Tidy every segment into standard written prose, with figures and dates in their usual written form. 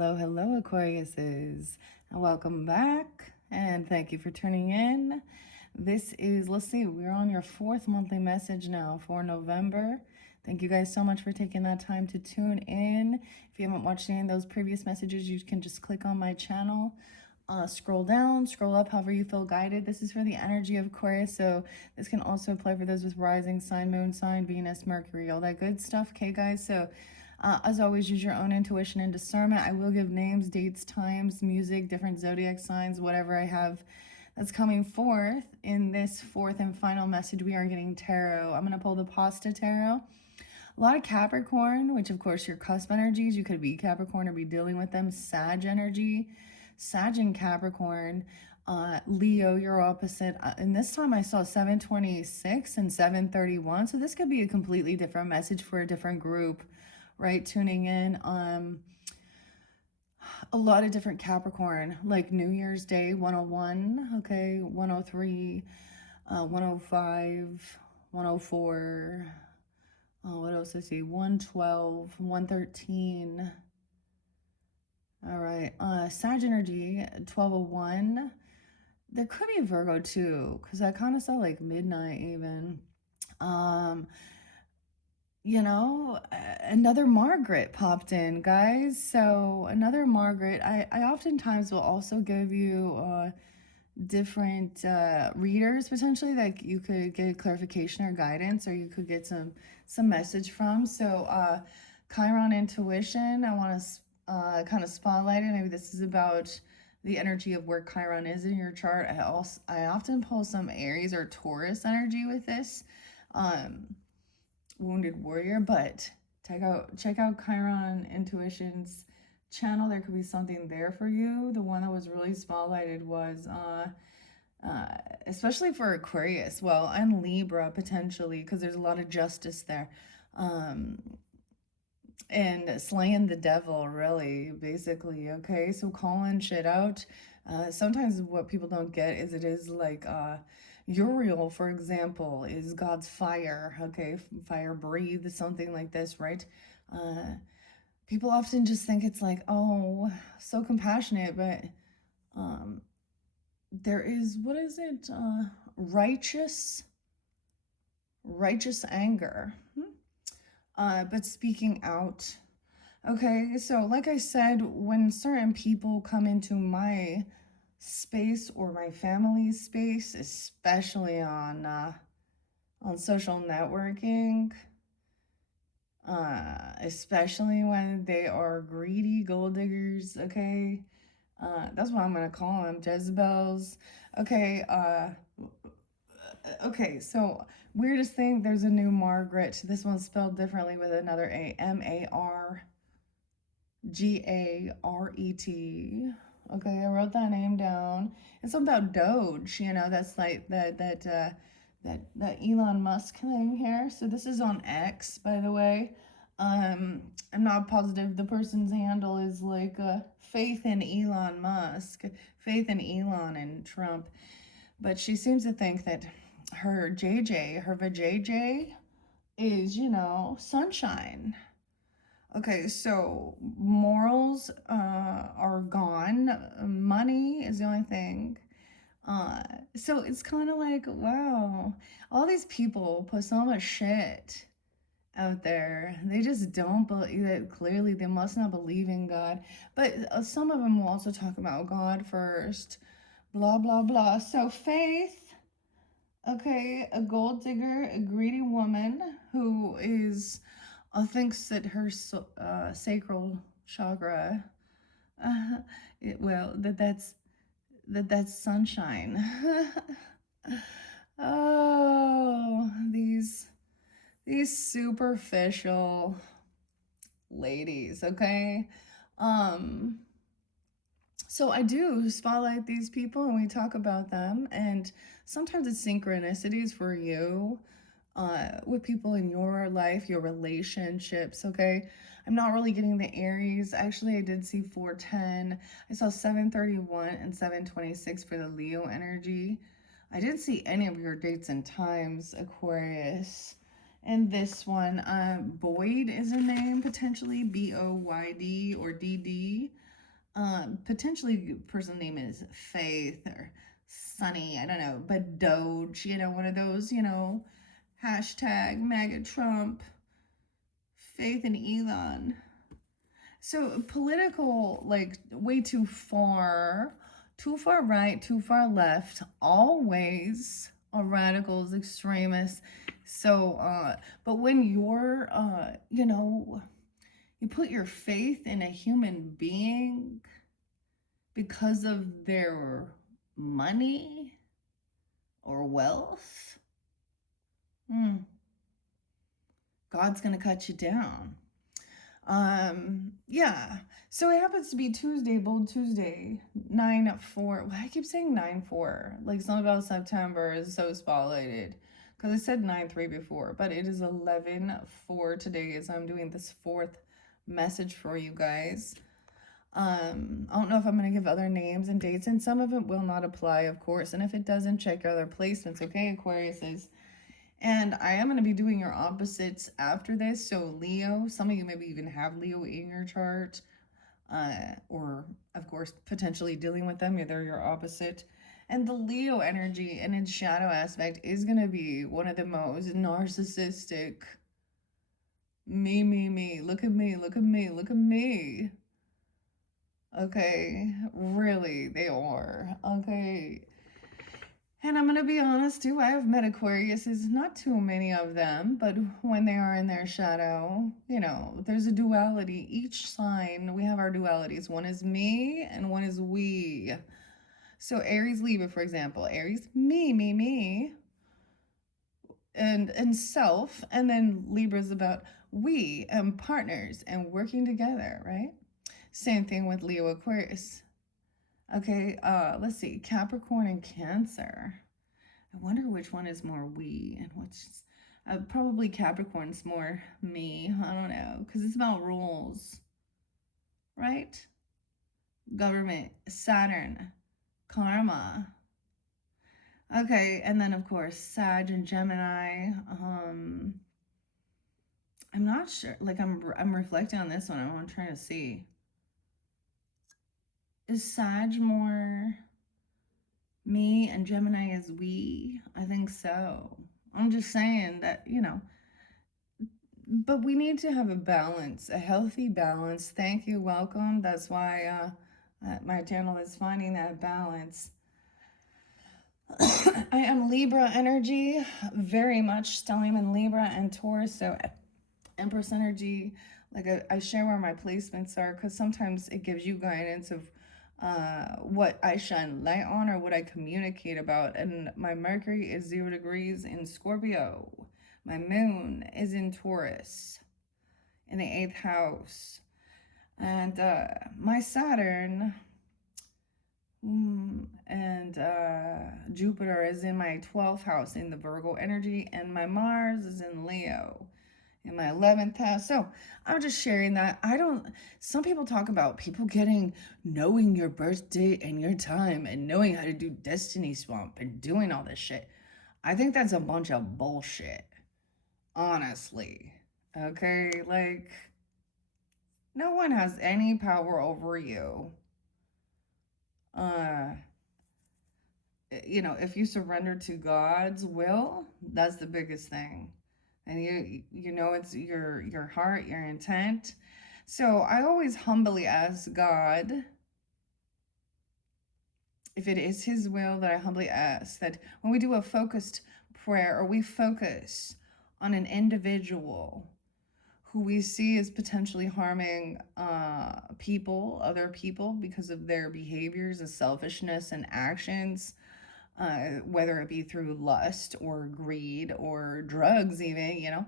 Hello, Aquariuses, and welcome back, and thank you for tuning in. This is, let's see, we're on your fourth monthly message now for November. Thank you guys so much for taking that time to tune in. If you haven't watched any of those previous messages, you can just click on my channel. Scroll down, scroll up, however you feel guided. This is for the energy of Aquarius, so this can also apply for those with rising sign, moon sign, Venus, Mercury, all that good stuff. Okay, guys, so as always, use your own intuition and discernment. I will give names, dates, times, music, different zodiac signs, whatever I have that's coming forth. In this fourth and final message, we are getting tarot. I'm going to pull the Pasta Tarot. A lot of Capricorn, which of course your cusp energies. You could be Capricorn or be dealing with them. Sag energy. Sag and Capricorn. Leo, your opposite. And this time I saw 726 and 731. So this could be a completely different message for a different group, right? Tuning in. A lot of different Capricorn, like New Year's Day 101, okay, 103, 105, 104. What else I see? 112, 113. All right. Sag energy 1201. There could be Virgo too, because I kind of saw like midnight even. Another Margaret popped in, guys. So another Margaret. I oftentimes will also give you different readers potentially that you could get clarification or guidance, or you could get some message from. So Chiron intuition, I want to kind of spotlight it. Maybe this is about the energy of where Chiron is in your chart. I often pull some Aries or Taurus energy with this. Wounded warrior, but check out Chiron intuition's channel. There could be something there for you. The one that was really spotlighted was especially for Aquarius, well, and Libra potentially, because there's a lot of justice there, and slaying the devil, really, basically. Okay, so calling shit out. Sometimes what people don't get is it is like Uriel, for example, is God's fire. Okay, fire breathe, something like this, right? People often just think it's like, oh, so compassionate, but there is, what is it? Righteous anger. But speaking out. Okay, so like I said, when certain people come into my space or my family's space, especially on social networking, especially when they are greedy gold diggers, okay? That's what I'm gonna call them, Jezebels. Okay, okay, so weirdest thing, there's a new Margaret. This one's spelled differently with another A, Margaret. Okay, I wrote that name down. It's about Doge, that's like that Elon Musk thing here. So this is on X, by the way. I'm not positive the person's handle is like faith in Elon Musk, faith in Elon and Trump. But she seems to think that her VJJ is, sunshine. Okay, so morals are gone. Money is the only thing. So it's kind of like, wow, all these people put so much shit out there. They just don't believe that. Clearly, they must not believe in God. But some of them will also talk about God first. Blah, blah, blah. So faith, okay, a gold digger, a greedy woman who is thinks that her sacral chakra, that's sunshine. Oh, these superficial ladies, okay? So I do spotlight these people and we talk about them, and sometimes it's synchronicities for you with people in your life, your relationships, okay? I'm not really getting the Aries. Actually, I did see 410. I saw 731 and 726 for the Leo energy. I didn't see any of your dates and times, Aquarius. And this one, Boyd is a name, potentially, Boyd or DD. Potentially person name is Faith or Sunny, I don't know, but Doge, one of those, hashtag MAGA Trump, Faith and Elon. So political, like way too far right, too far left, always are radicals, extremists. So, but when you're, you put your faith in a human being because of their money or wealth, God's gonna cut you down. Yeah. So it happens to be Tuesday, Bold Tuesday, 9/4. Well, I keep saying 9/4. Like something about September is so spotlighted. Because I said 9/3 before, but it is 11/4 today as I'm doing this fourth message for you guys. I don't know if I'm going to give other names and dates, and some of it will not apply, of course. And if it doesn't, check your other placements, okay, Aquariuses? And I am going to be doing your opposites after this. So Leo, some of you maybe even have Leo in your chart, or of course, potentially dealing with them. They're your opposite. And the Leo energy and its shadow aspect is going to be one of the most narcissistic. Me. Look at me, look at me, look at me. Okay, really, they are. Okay. And I'm going to be honest too, I have met Aquariuses, not too many of them, but when they are in their shadow, there's a duality. Each sign, we have our dualities. One is me and one is we. So Aries, Libra, for example. Aries, me. And self. And then Libra's about we and partners and working together, right? Same thing with Leo, Aquarius. Okay, let's see. Capricorn and Cancer. I wonder which one is more we and what's probably Capricorn's more me. I don't know, because it's about rules, right? Government, Saturn, karma. Okay, and then of course Sag and Gemini. I'm not sure. Like I'm reflecting on this one. I'm trying to see. Is Sag more me and Gemini is we? I think so. I'm just saying that, but we need to have a balance, a healthy balance. Thank you, welcome. That's why my channel is finding that balance. I am Libra energy, very much stellium in Libra and Taurus, so Empress energy. Like I share where my placements are because sometimes it gives you guidance of what I shine light on or what I communicate about. And my Mercury is 0 degrees in Scorpio. My moon is in Taurus in the 8th house. And my Saturn and Jupiter is in my 12th house in the Virgo energy. And my Mars is in Leo in my 11th house. So I'm just sharing that. Some people talk about people knowing your birth date and your time and knowing how to do Destiny Swamp and doing all this shit. I think that's a bunch of bullshit. Honestly. Okay? Like, no one has any power over you. If you surrender to God's will, that's the biggest thing. And it's your heart, your intent. So I always humbly ask God, if it is his will, that I humbly ask that when we do a focused prayer or we focus on an individual who we see is potentially harming other people because of their behaviors and selfishness and actions, whether it be through lust or greed or drugs even,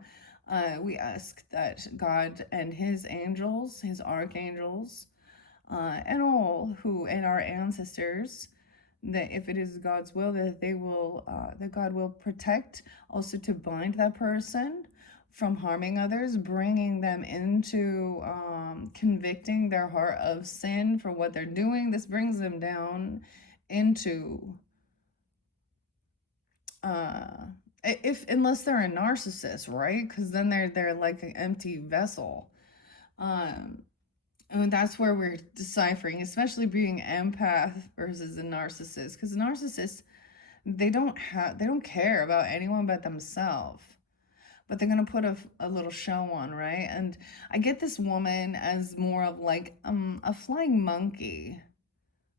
we ask that God and his angels, his archangels, and all and our ancestors, that if it is God's will, that that God will protect, also to bind that person from harming others, bringing them into convicting their heart of sin for what they're doing. This brings them down into unless they're a narcissist, right? Because then they're like an empty vessel. And that's where we're deciphering, especially being empath versus a narcissist, because narcissists, they don't care about anyone but themselves, but they're gonna put a little show on, right? And I get this woman as more of like a flying monkey.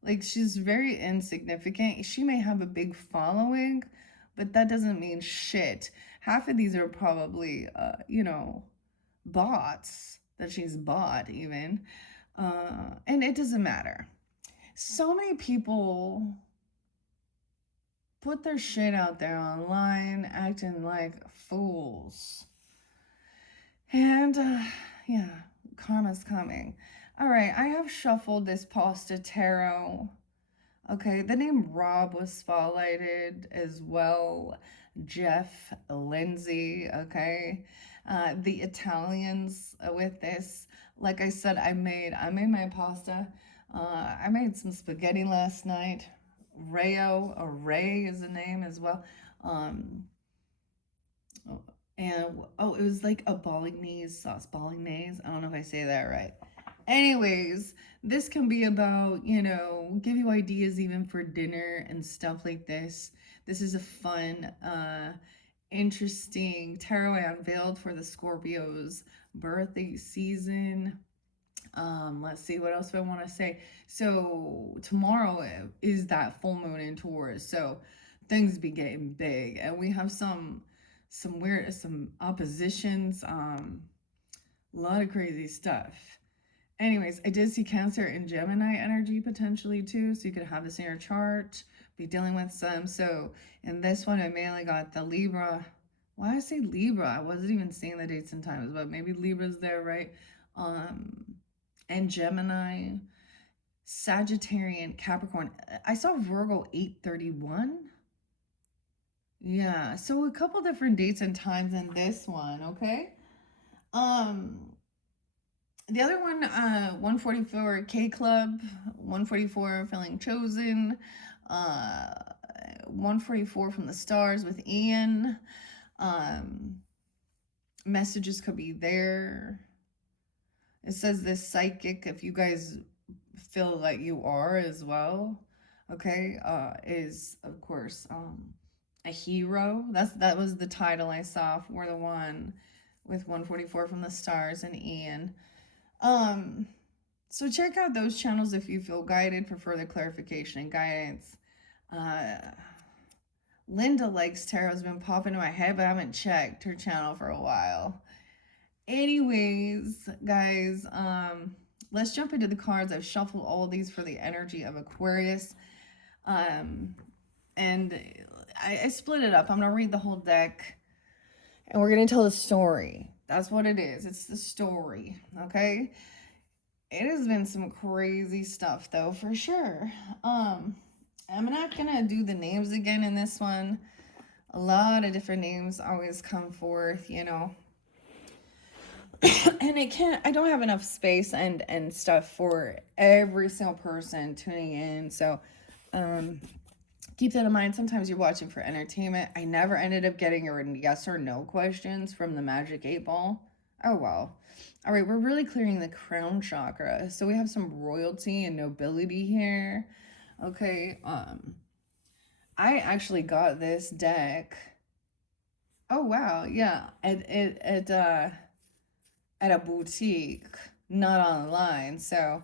Like, she's very insignificant. She may have a big following, but that doesn't mean shit. Half of these are probably bots that she's bought even, and it doesn't matter. So many people put their shit out there online acting like fools. And yeah, karma's coming. All right, I have shuffled this pasta tarot. Okay, the name Rob was spotlighted as well. Jeff, Lindsay, okay. The Italians with this. Like I said, I made my pasta. I made some spaghetti last night. Rayo, or Ray is the name as well. Um, and oh, it was like a bolognese sauce. Bolognese. I don't know if I say that right. Anyways, this can be about, give you ideas even for dinner and stuff like this. This is a fun, interesting tarot I unveiled for the Scorpios birthday season. Let's see, what else do I want to say? So tomorrow is that full moon in Taurus, so things be getting big, and we have some oppositions, a lot of crazy stuff. Anyways, I did see Cancer and Gemini energy potentially too, so you could have this in your chart, be dealing with some. So in this one, I mainly got the Libra. Why I say Libra? I wasn't even seeing the dates and times, but maybe Libra's there, right? And Gemini, Sagittarian, Capricorn. I saw Virgo 831. Yeah, so a couple different dates and times in this one, okay? Um, the other one, 144 K Club, 144 Feeling Chosen, 144 from the Stars with Ian. Messages could be there. It says this psychic, if you guys feel like you are as well, okay, is of course a hero. That was the title I saw for the one with 144 from the Stars and Ian. So check out those channels if you feel guided for further clarification and guidance. Linda Likes Tarot's been popping in my head, but I haven't checked her channel for a while. Anyways, guys, let's jump into the cards. I've shuffled all these for the energy of Aquarius. And I split it up. I'm going to read the whole deck, and we're going to tell the story. That's what it is. It's the story, okay? It has been some crazy stuff, though, for sure. I'm not going to do the names again in this one. A lot of different names always come forth, and I don't have enough space and stuff for every single person tuning in. So, keep that in mind. Sometimes you're watching for entertainment. I never ended up getting a yes or no questions from the Magic 8 Ball. Oh, well. All right, we're really clearing the crown chakra. So we have some royalty and nobility here. Okay, I actually got this deck. Oh, wow, yeah, at a boutique, not online. So,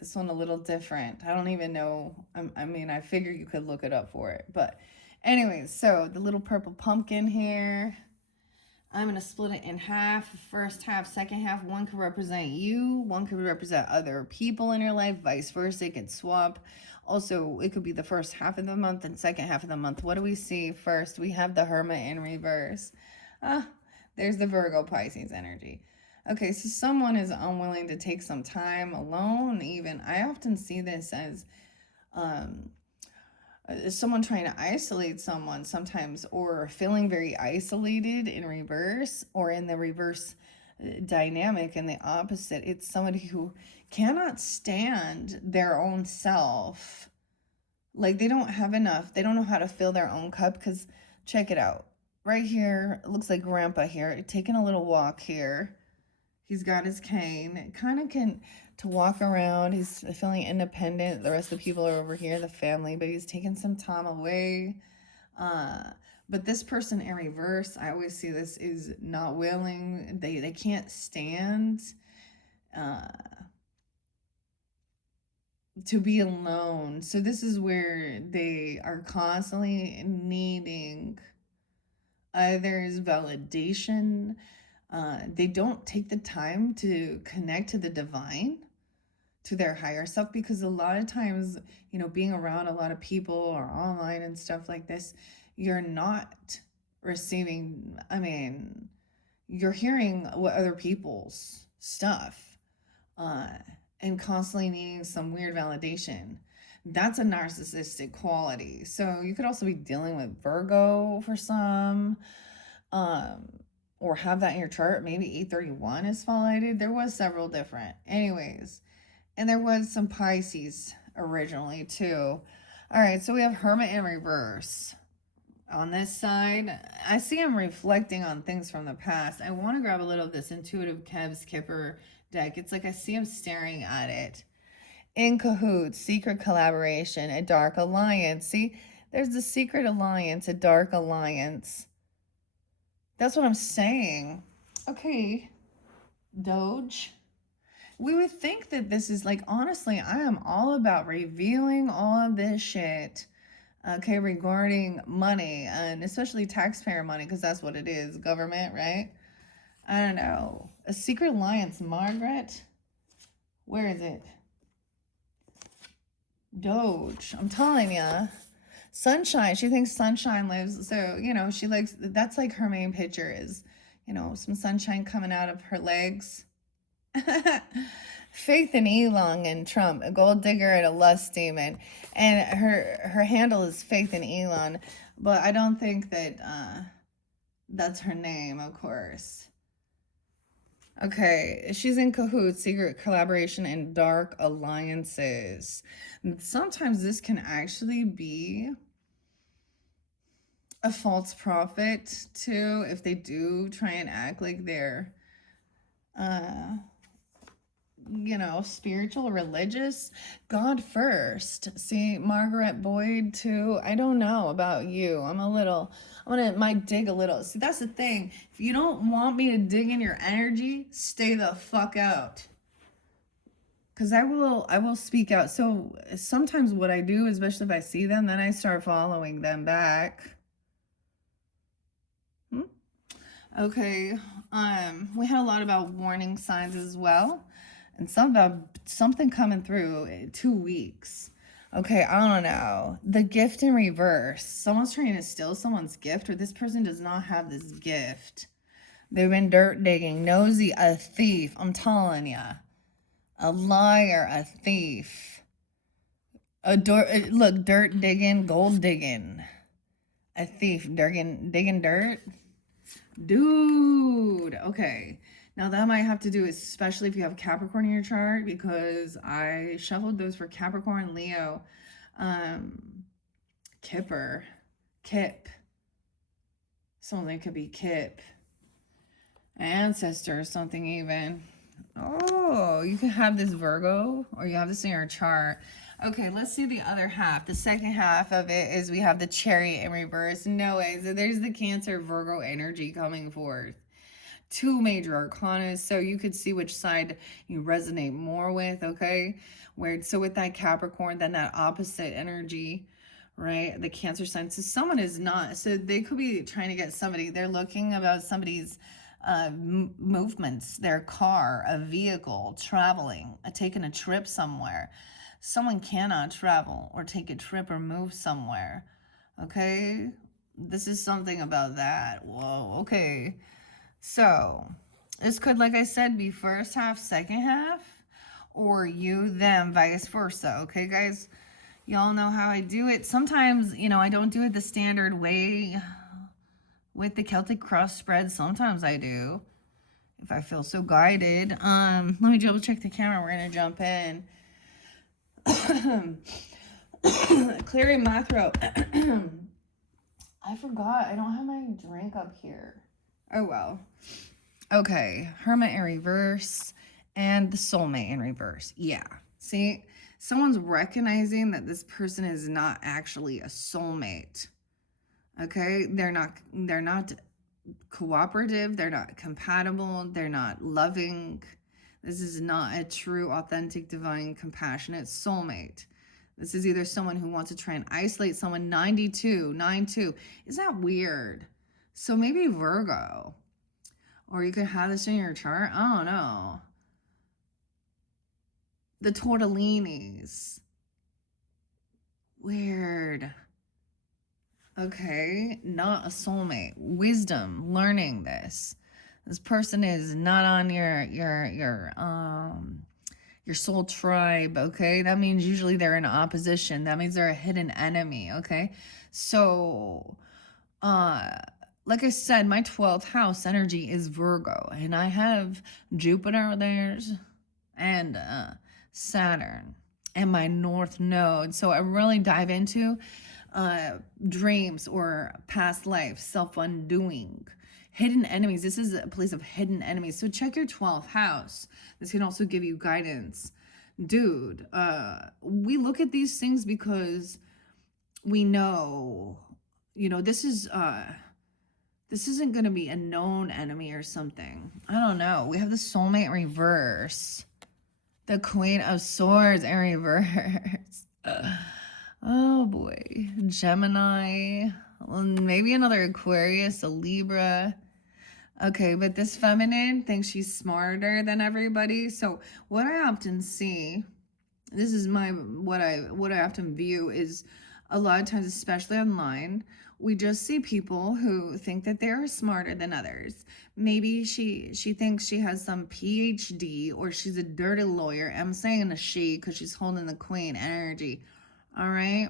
this one a little different. I don't even know. I mean, I figure you could look it up for it. But anyways, so the little purple pumpkin here. I'm going to split it in half. First half, second half. One could represent you. One could represent other people in your life. Vice versa. It could swap. Also, it could be the first half of the month and second half of the month. What do we see first? We have the Hermit in reverse. There's the Virgo Pisces energy. Okay, so someone is unwilling to take some time alone. Even I often see this as someone trying to isolate someone sometimes, or feeling very isolated in reverse, or in the reverse dynamic in the opposite. It's somebody who cannot stand their own self. Like, they don't have enough. They don't know how to fill their own cup, because check it out. Right here, it looks like grandpa here, taking a little walk here. He's got his cane. Kind of can to walk around. He's feeling independent. The rest of the people are over here, the family, but he's taking some time away. Uh, but this person in reverse, I always see this is not willing. They can't stand uh, to be alone. So this is where they are constantly needing others' validation. They don't take the time to connect to the divine, to their higher self, because a lot of times, you know, being around a lot of people or online and stuff like this, you're not receiving, I mean, you're hearing what other people's stuff, uh, and constantly needing some weird validation. That's a narcissistic quality. So you could also be dealing with Virgo for some, um, or have that in your chart. Maybe 831 is spotlighted. There was several different. Anyways, and there was some Pisces originally too. All right, so we have Hermit in reverse. On this side, I see him reflecting on things from the past. I want to grab a little of this intuitive Kev's Kipper deck. It's like I see him staring at it. In cahoots, secret collaboration, a dark alliance. See, there's the secret alliance, a dark alliance. That's what I'm saying. Okay, Doge. We would think that this is like, honestly, I am all about revealing all of this shit, okay, regarding money, and especially taxpayer money, because that's what it is, government, right? I don't know. A secret alliance, Margaret? Where is it? Doge. I'm telling ya. Sunshine. She thinks sunshine lives. So, you know, she likes, that's like her main picture is, you know, some sunshine coming out of her legs. Faith in Elon and Trump, a gold digger and a lust demon. And her handle is Faith in Elon. But I don't think that that's her name, of course. Okay, she's in cahoots, secret collaboration, and dark alliances. Sometimes this can actually be a false prophet too, if they do try and act like they're, you know, spiritual, religious. God first. See, Margaret Boyd too. I don't know about you. Might dig a little. See, that's the thing. If you don't want me to dig in your energy, stay the fuck out. Because I will speak out. So sometimes what I do, especially if I see them, then I start following them back. Okay. We had a lot about warning signs as well. And some about something coming through 2 weeks. Okay, I don't know. The gift in reverse. Someone's trying to steal someone's gift, or this person does not have this gift. They've been dirt digging, nosy, a thief. I'm telling ya. A liar, a thief. Look, dirt digging, gold digging. A thief, digging dirt. Dude, okay. Now that might have to do, especially if you have Capricorn in your chart, because I shuffled those for Capricorn, Leo, Kipper, Kip. Something could be Kip. Ancestor or something even. Oh, you can have this Virgo, or you have this in your chart. Okay, let's see the other half. The second half of it is we have the Chariot in reverse. No way. So there's the Cancer Virgo energy coming forth. 2 major arcana, so you could see which side you resonate more with, okay? So with that Capricorn, then that opposite energy, right? The Cancer sign. So someone is not, so they could be trying to get somebody, they're looking about somebody's movements, their car, a vehicle, traveling, taking a trip somewhere. Someone cannot travel or take a trip or move somewhere, okay? This is something about that. Whoa, okay. So this could, like I said, be first half, second half, or you, them, vice versa. Okay, guys? Y'all know how I do it. Sometimes, you know, I don't do it the standard way with the Celtic cross spread. Sometimes I do, if I feel so guided. Let me double check the camera. We're going to jump in. Clearing my throat. I forgot. I don't have my drink up here. Oh, well. Okay, Hermit in reverse and the soulmate in reverse. Yeah. See, someone's recognizing that this person is not actually a soulmate. Okay? They're not cooperative, they're not compatible, they're not loving. This is not a true, authentic, divine, compassionate soulmate. This is either someone who wants to try and isolate someone. 92, 92. Is that weird? So maybe Virgo. Or you could have this in your chart. I don't know. The tortellinis. Weird. Okay, not a soulmate. Wisdom, learning this. This person is not on your soul tribe, okay? That means usually they're in opposition. That means they're a hidden enemy, okay? So, like I said, my 12th house energy is Virgo, and I have Jupiter there and Saturn and my North Node. So I really dive into dreams or past life, self-undoing, hidden enemies. This is a place of hidden enemies. So check your 12th house. This can also give you guidance. Dude, we look at these things because we know, this isn't going to be a known enemy or something. I don't know. We have the soulmate in reverse. The Queen of Swords in reverse. Oh boy. Gemini. Maybe another Aquarius, a Libra. Okay, but this feminine thinks she's smarter than everybody. So what I often see, this is what I often view is a lot of times, especially online, we just see people who think that they're smarter than others. Maybe she thinks she has some PhD or she's a dirty lawyer. I'm saying a she because she's holding the queen energy. All right.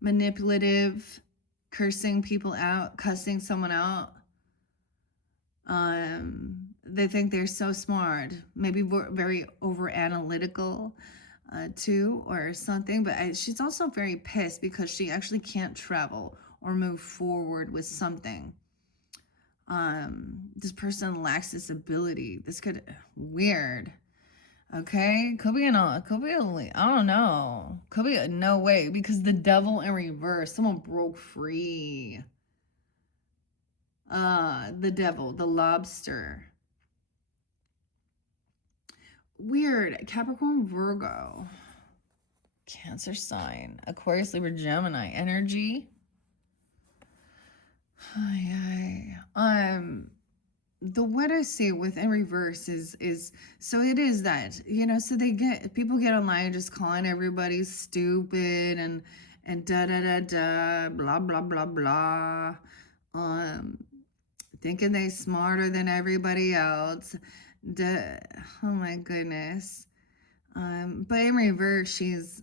Manipulative, cursing people out, cussing someone out. They think they're so smart, maybe very over analytical too or something, but she's also very pissed because she actually can't travel or move forward with something. This person lacks this ability. This could weird. Okay, could be I don't know. Could be a no way because the devil in reverse. Someone broke free. The devil, the lobster. Weird. Capricorn, Virgo. Cancer sign. Aquarius, Libra, Gemini. Energy. The what I say with in reverse is so it is that, so people get online just calling everybody stupid and da da da da blah blah blah blah. Thinking they smarter than everybody else. Oh my goodness. But in reverse, she's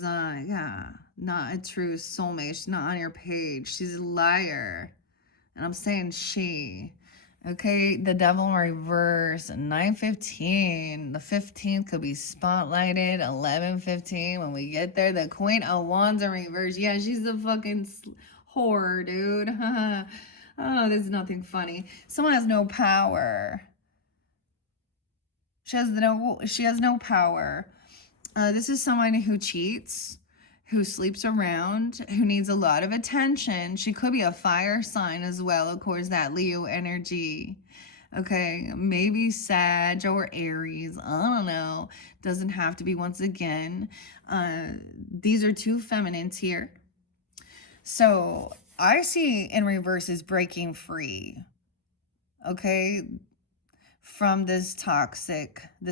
not a true soulmate. She's not on your page. She's a liar. And I'm saying she. Okay, the devil in reverse, 9:15. The 15th could be spotlighted. 11:15. When we get there, the Queen of Wands in reverse. Yeah, she's a fucking whore, dude. Oh, there's nothing funny. Someone has no power. She has no power. This is someone who cheats, who sleeps around, who needs a lot of attention. She could be a fire sign as well, of course, that Leo energy. Okay, maybe Sag or Aries. I don't know. Doesn't have to be once again. These are two feminines here. So I see in reverse is breaking free. Okay, from this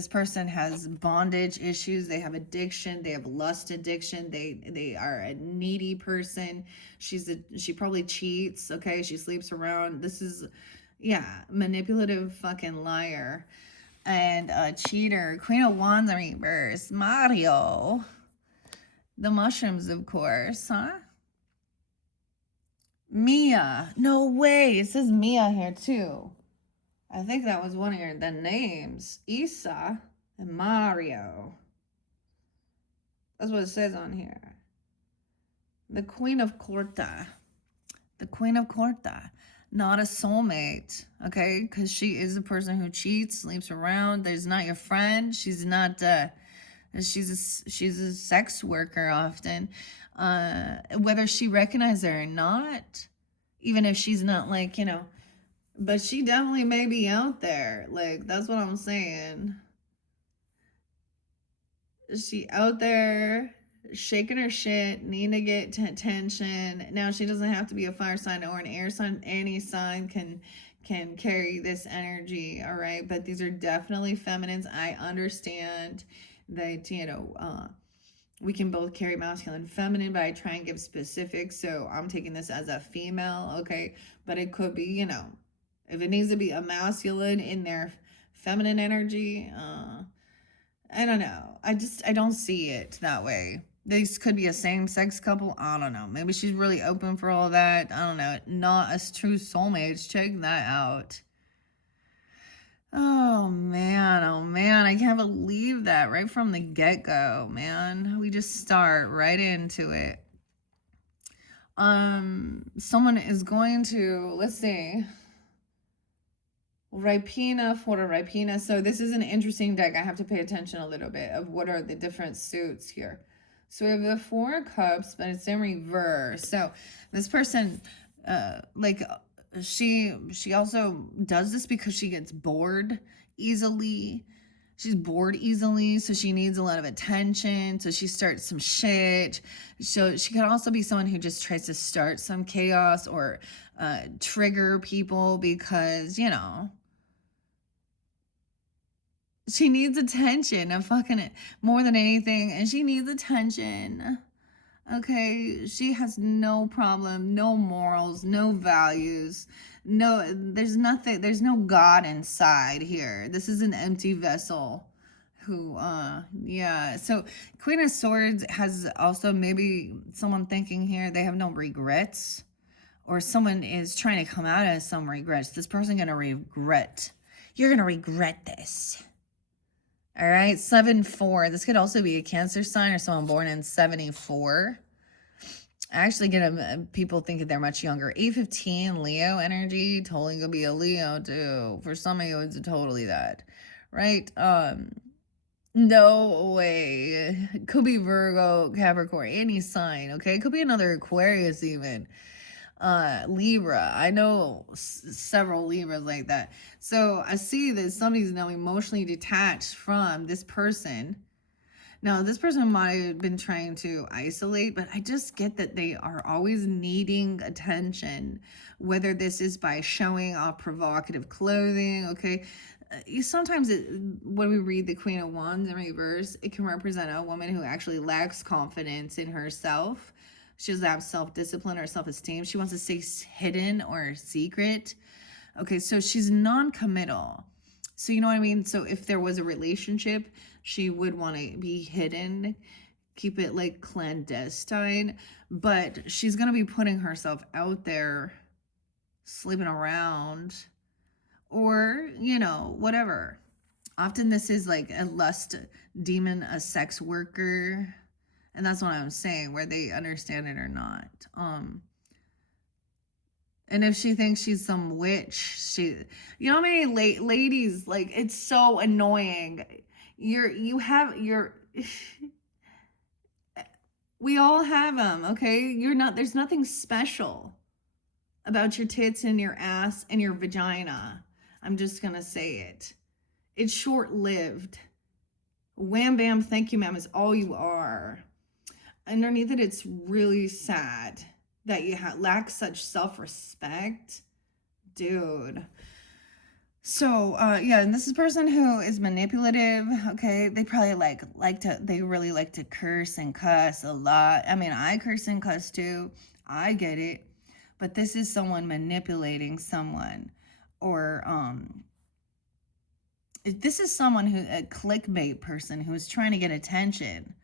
person has bondage issues, they have addiction, they have lust addiction, they are a needy person. She probably cheats, okay? She sleeps around. This is manipulative fucking liar and a cheater. Queen of Wands in reverse, Mario. The mushrooms, of course, huh? Mia. No way. It says Mia here too. I think that was one of the names. Isa and Mario. That's what it says on here. The Queen of Corta. The Queen of Corta. not a soulmate, okay? Because she is a person who cheats, sleeps around. There's not your friend. She's not. She's a sex worker often. Whether she recognizes her or not, even if she's not like, but she definitely may be out there. Like, that's what I'm saying. Is she out there shaking her shit, needing to get attention? Now, she doesn't have to be a fire sign or an air sign. Any sign can carry this energy, all right? But these are definitely feminines. I understand that, we can both carry masculine and feminine, but I try and give specifics. So I'm taking this as a female, okay? But it could be, if it needs to be a masculine in their feminine energy, I don't know. I don't see it that way. This could be a same-sex couple. I don't know. Maybe she's really open for all that. I don't know. Not a true soulmate. Check that out. Oh man, I can't believe that right from the get-go, man. We just start right into it. Someone is going to, let's see, Ripina for a Ripina. So this is an interesting deck. I have to pay attention a little bit of what are the different suits here. So we have the Four of Cups, but it's in reverse. So this person, she also does this because she gets bored easily. She's bored easily, so she needs a lot of attention. So she starts some shit. So she can also be someone who just tries to start some chaos or trigger people because, she needs attention. I'm fucking it more than anything. And she needs attention. Okay, she has no problem, no morals, no values, there's nothing, there's no God inside here. This is an empty vessel who, yeah. So Queen of Swords has also maybe someone thinking here they have no regrets, or someone is trying to come out of some regrets. This person gonna regret. You're gonna regret this. All right, 7-4. This could also be a Cancer sign or someone born in 74. I actually get people thinking they're much younger. 8-15, Leo energy. Totally gonna be a Leo too. For some of you, it's totally that, right? No way. Could be Virgo, Capricorn, any sign. Okay, could be another Aquarius even. Libra. I know several Libras like that. So I see that somebody's now emotionally detached from this person. Now, this person might have been trying to isolate, but I just get that they are always needing attention, whether this is by showing off provocative clothing, okay? Sometimes when we read the Queen of Wands in reverse, it can represent a woman who actually lacks confidence in herself. She doesn't have self-discipline or self-esteem. She wants to stay hidden or secret. Okay, so she's non-committal. So you know what I mean? So if there was a relationship, she would want to be hidden, keep it like clandestine, but she's going to be putting herself out there, sleeping around, or, whatever. Often this is like a lust demon, a sex worker. And that's what I'm saying, where they understand it or not. And if she thinks she's some witch, how many ladies, like, it's so annoying. We all have them, okay? There's nothing special about your tits and your ass and your vagina. I'm just gonna say it. It's short-lived. Wham bam, thank you, ma'am, is all you are. Underneath it, it's really sad that you lack such self-respect. Dude. So, yeah, and this is a person who is manipulative, okay? They probably they really like to curse and cuss a lot. I mean, I curse and cuss too. I get it. But this is someone manipulating someone. Or, this is someone a clickbait person who is trying to get attention.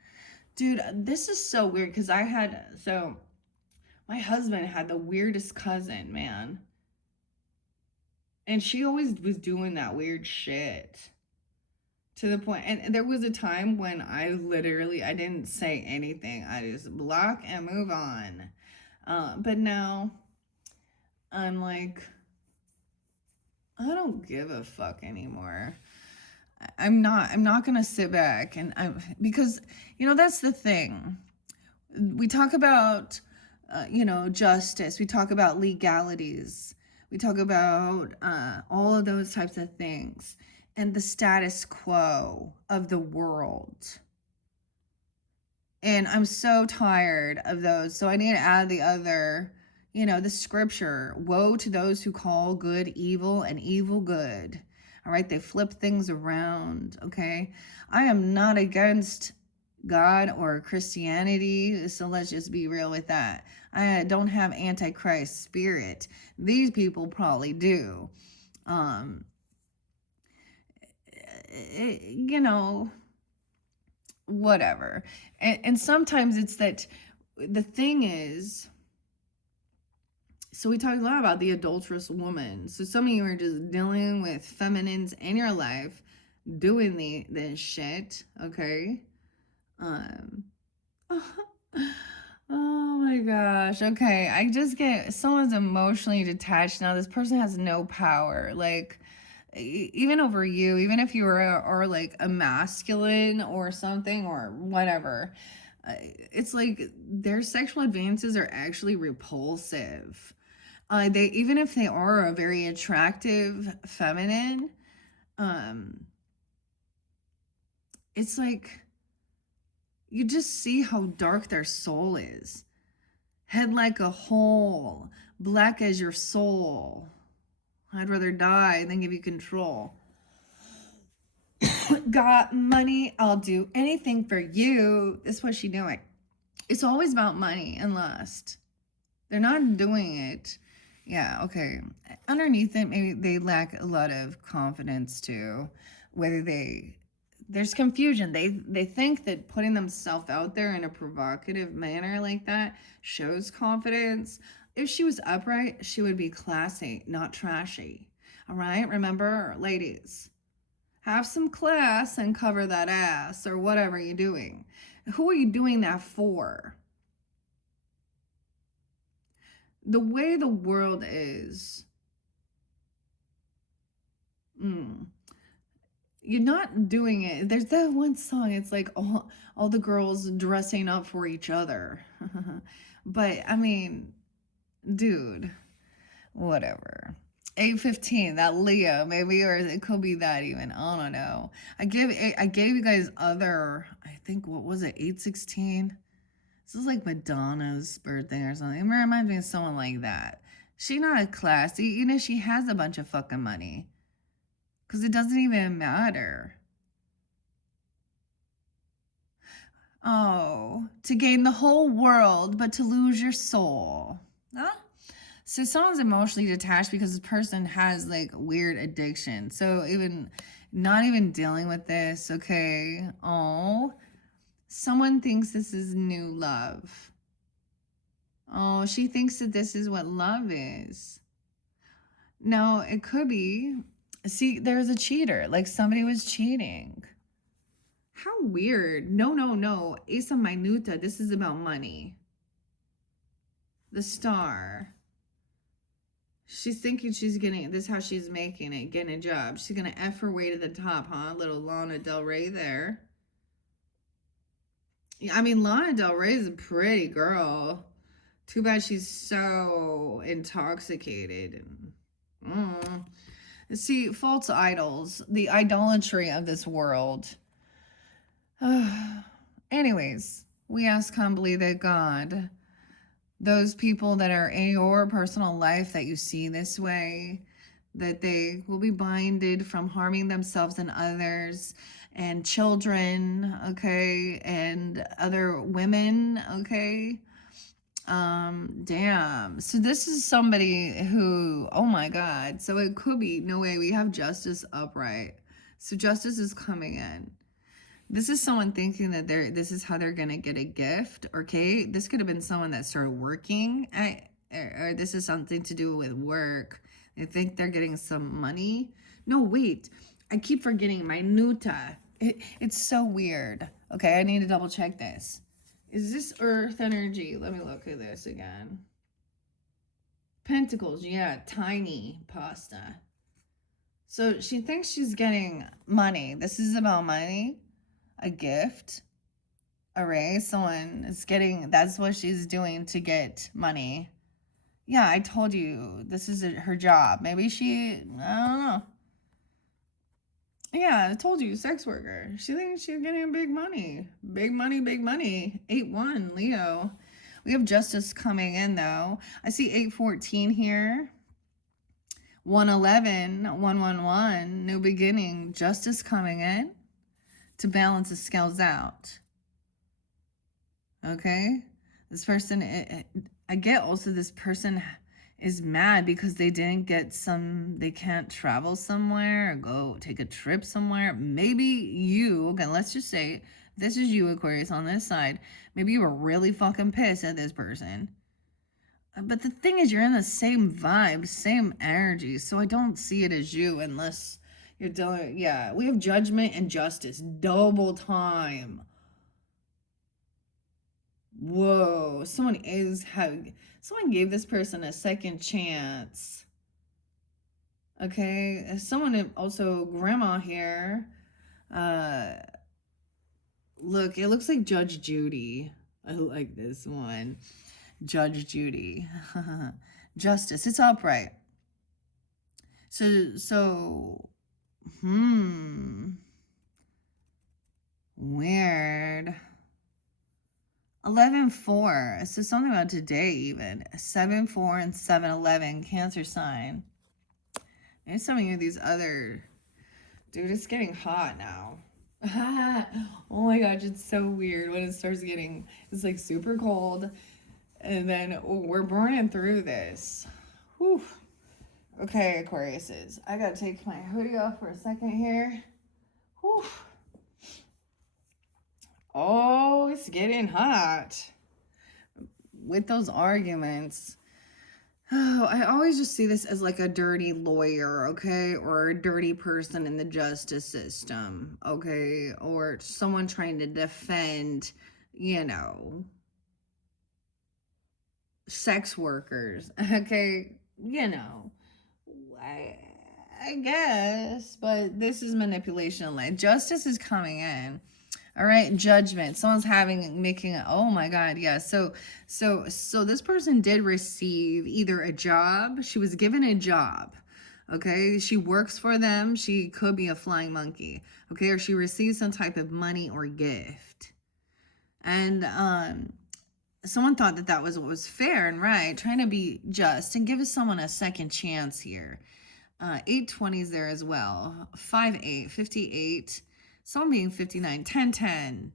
Dude, this is so weird because my husband had the weirdest cousin, man. And she always was doing that weird shit. To the point, and there was a time when I didn't say anything. I just block and move on. But now I'm like, I don't give a fuck anymore. I'm not gonna sit back and because that's the thing. We talk about justice. We talk about legalities. We talk about all of those types of things and the status quo of the world. And I'm so tired of those. So I need to add the other, the scripture. Woe to those who call good evil and evil good. All right. They flip things around. Okay. I am not against God or Christianity. So let's just be real with that. I don't have Antichrist spirit. These people probably do. You know, whatever. And sometimes it's that the thing is, so we talk a lot about the adulterous woman. So some of you are just dealing with feminines in your life doing this shit, okay? Oh my gosh. Okay, I just get someone's emotionally detached now. This person has no power. Like even over you, even if you are like a masculine or something or whatever, it's like their sexual advances are actually repulsive. They even if they are a very attractive feminine, it's like you just see how dark their soul is. Head like a hole, black as your soul. I'd rather die than give you control. Got money, I'll do anything for you. That's what she's doing. It's always about money and lust. They're not doing it. Yeah, okay. Underneath it, maybe they lack a lot of confidence too. There's confusion. They think that putting themselves out there in a provocative manner like that shows confidence. If she was upright, she would be classy, not trashy. All right? Remember, ladies, have some class and cover that ass or whatever you're doing. Who are you doing that for? The way the world is, you're not doing it. There's that one song, it's like all the girls dressing up for each other. But I mean, dude, whatever. 8:15, that Leo, maybe, or it could be that even. I don't know. I gave you guys other, I think, what was it, 8:16? This is like Madonna's birthday or something. It reminds me of someone like that. She not classy, even if she has a bunch of fucking money. Because it doesn't even matter. Oh, to gain the whole world, but to lose your soul. Huh? So someone's emotionally detached because this person has like weird addiction. So even not even dealing with this, okay? Oh, someone thinks this is new love. Oh, she thinks that this is what love is. No, it could be. See, there's a cheater. Like somebody was cheating. How weird. No, no, no. Asa Minuta. This is about money. The star. She's thinking she's getting, this is how she's making it, getting a job. She's going to F her way to the top, huh? Little Lana Del Rey there. I mean, Lana Del Rey is a pretty girl. Too bad she's so intoxicated. See, false idols, the idolatry of this world. Anyways, we ask humbly that God, those people that are in your personal life that you see this way, that they will be binded from harming themselves and others and children, okay, and other women, okay. Damn. So this is somebody who, oh my God. So it could be, no way, we have justice upright. So justice is coming in. This is someone thinking that this is how they're gonna get a gift. Okay, this could have been someone that started working or this is something to do with work. They think they're getting some money. No, wait, I keep forgetting Minuta. It's so weird. Okay, I need to double check this. Is this earth energy? Let me look at this again. Pentacles, yeah, tiny pasta. So she thinks she's getting money. This is about money, a gift, a raise. Someone is getting, that's what she's doing to get money. Yeah, I told you, this is her job. Maybe she, I don't know. Yeah, I told you, sex worker. She thinks she's getting big money. Big money, big money. 8-1, Leo. We have justice coming in, though. I see 8-14 here. 111, 111, new beginning. Justice coming in to balance the scales out. Okay? This person, I get also this person is mad because they didn't get they can't travel somewhere or go take a trip somewhere. Maybe you, okay, let's just say this is you, Aquarius, on this side. Maybe you were really fucking pissed at this person. But the thing is, you're in the same vibe, same energy. So I don't see it as you unless you're doing, yeah, we have judgment and justice. Double time. Whoa, someone gave this person a second chance. Okay, someone also, grandma here. Look, it looks like Judge Judy. I like this one. Judge Judy. Justice, it's upright. So, weird. 11-4. So something about today even. 7-4 and 7-11. Cancer sign. Maybe some of you these other... Dude, it's getting hot now. Oh my gosh, it's so weird when it starts getting... It's like super cold. And then we're burning through this. Whew. Okay, Aquariuses. I gotta take my hoodie off for a second here. Whew. Oh, it's getting hot. With those arguments. Oh, I always just see this as like a dirty lawyer, okay? Or a dirty person in the justice system, okay? Or someone trying to defend, you know, sex workers, okay? You know, I guess, but this is manipulation. Like, justice is coming in. All right, judgment. Someone's making oh my God, yeah. So this person did receive either a job. She was given a job. Okay, she works for them. She could be a flying monkey. Okay, or she received some type of money or gift. And someone thought that was what was fair and right, trying to be just and give someone a second chance here. 820s there as well. 5-8, 58. Someone being 59, 10-10.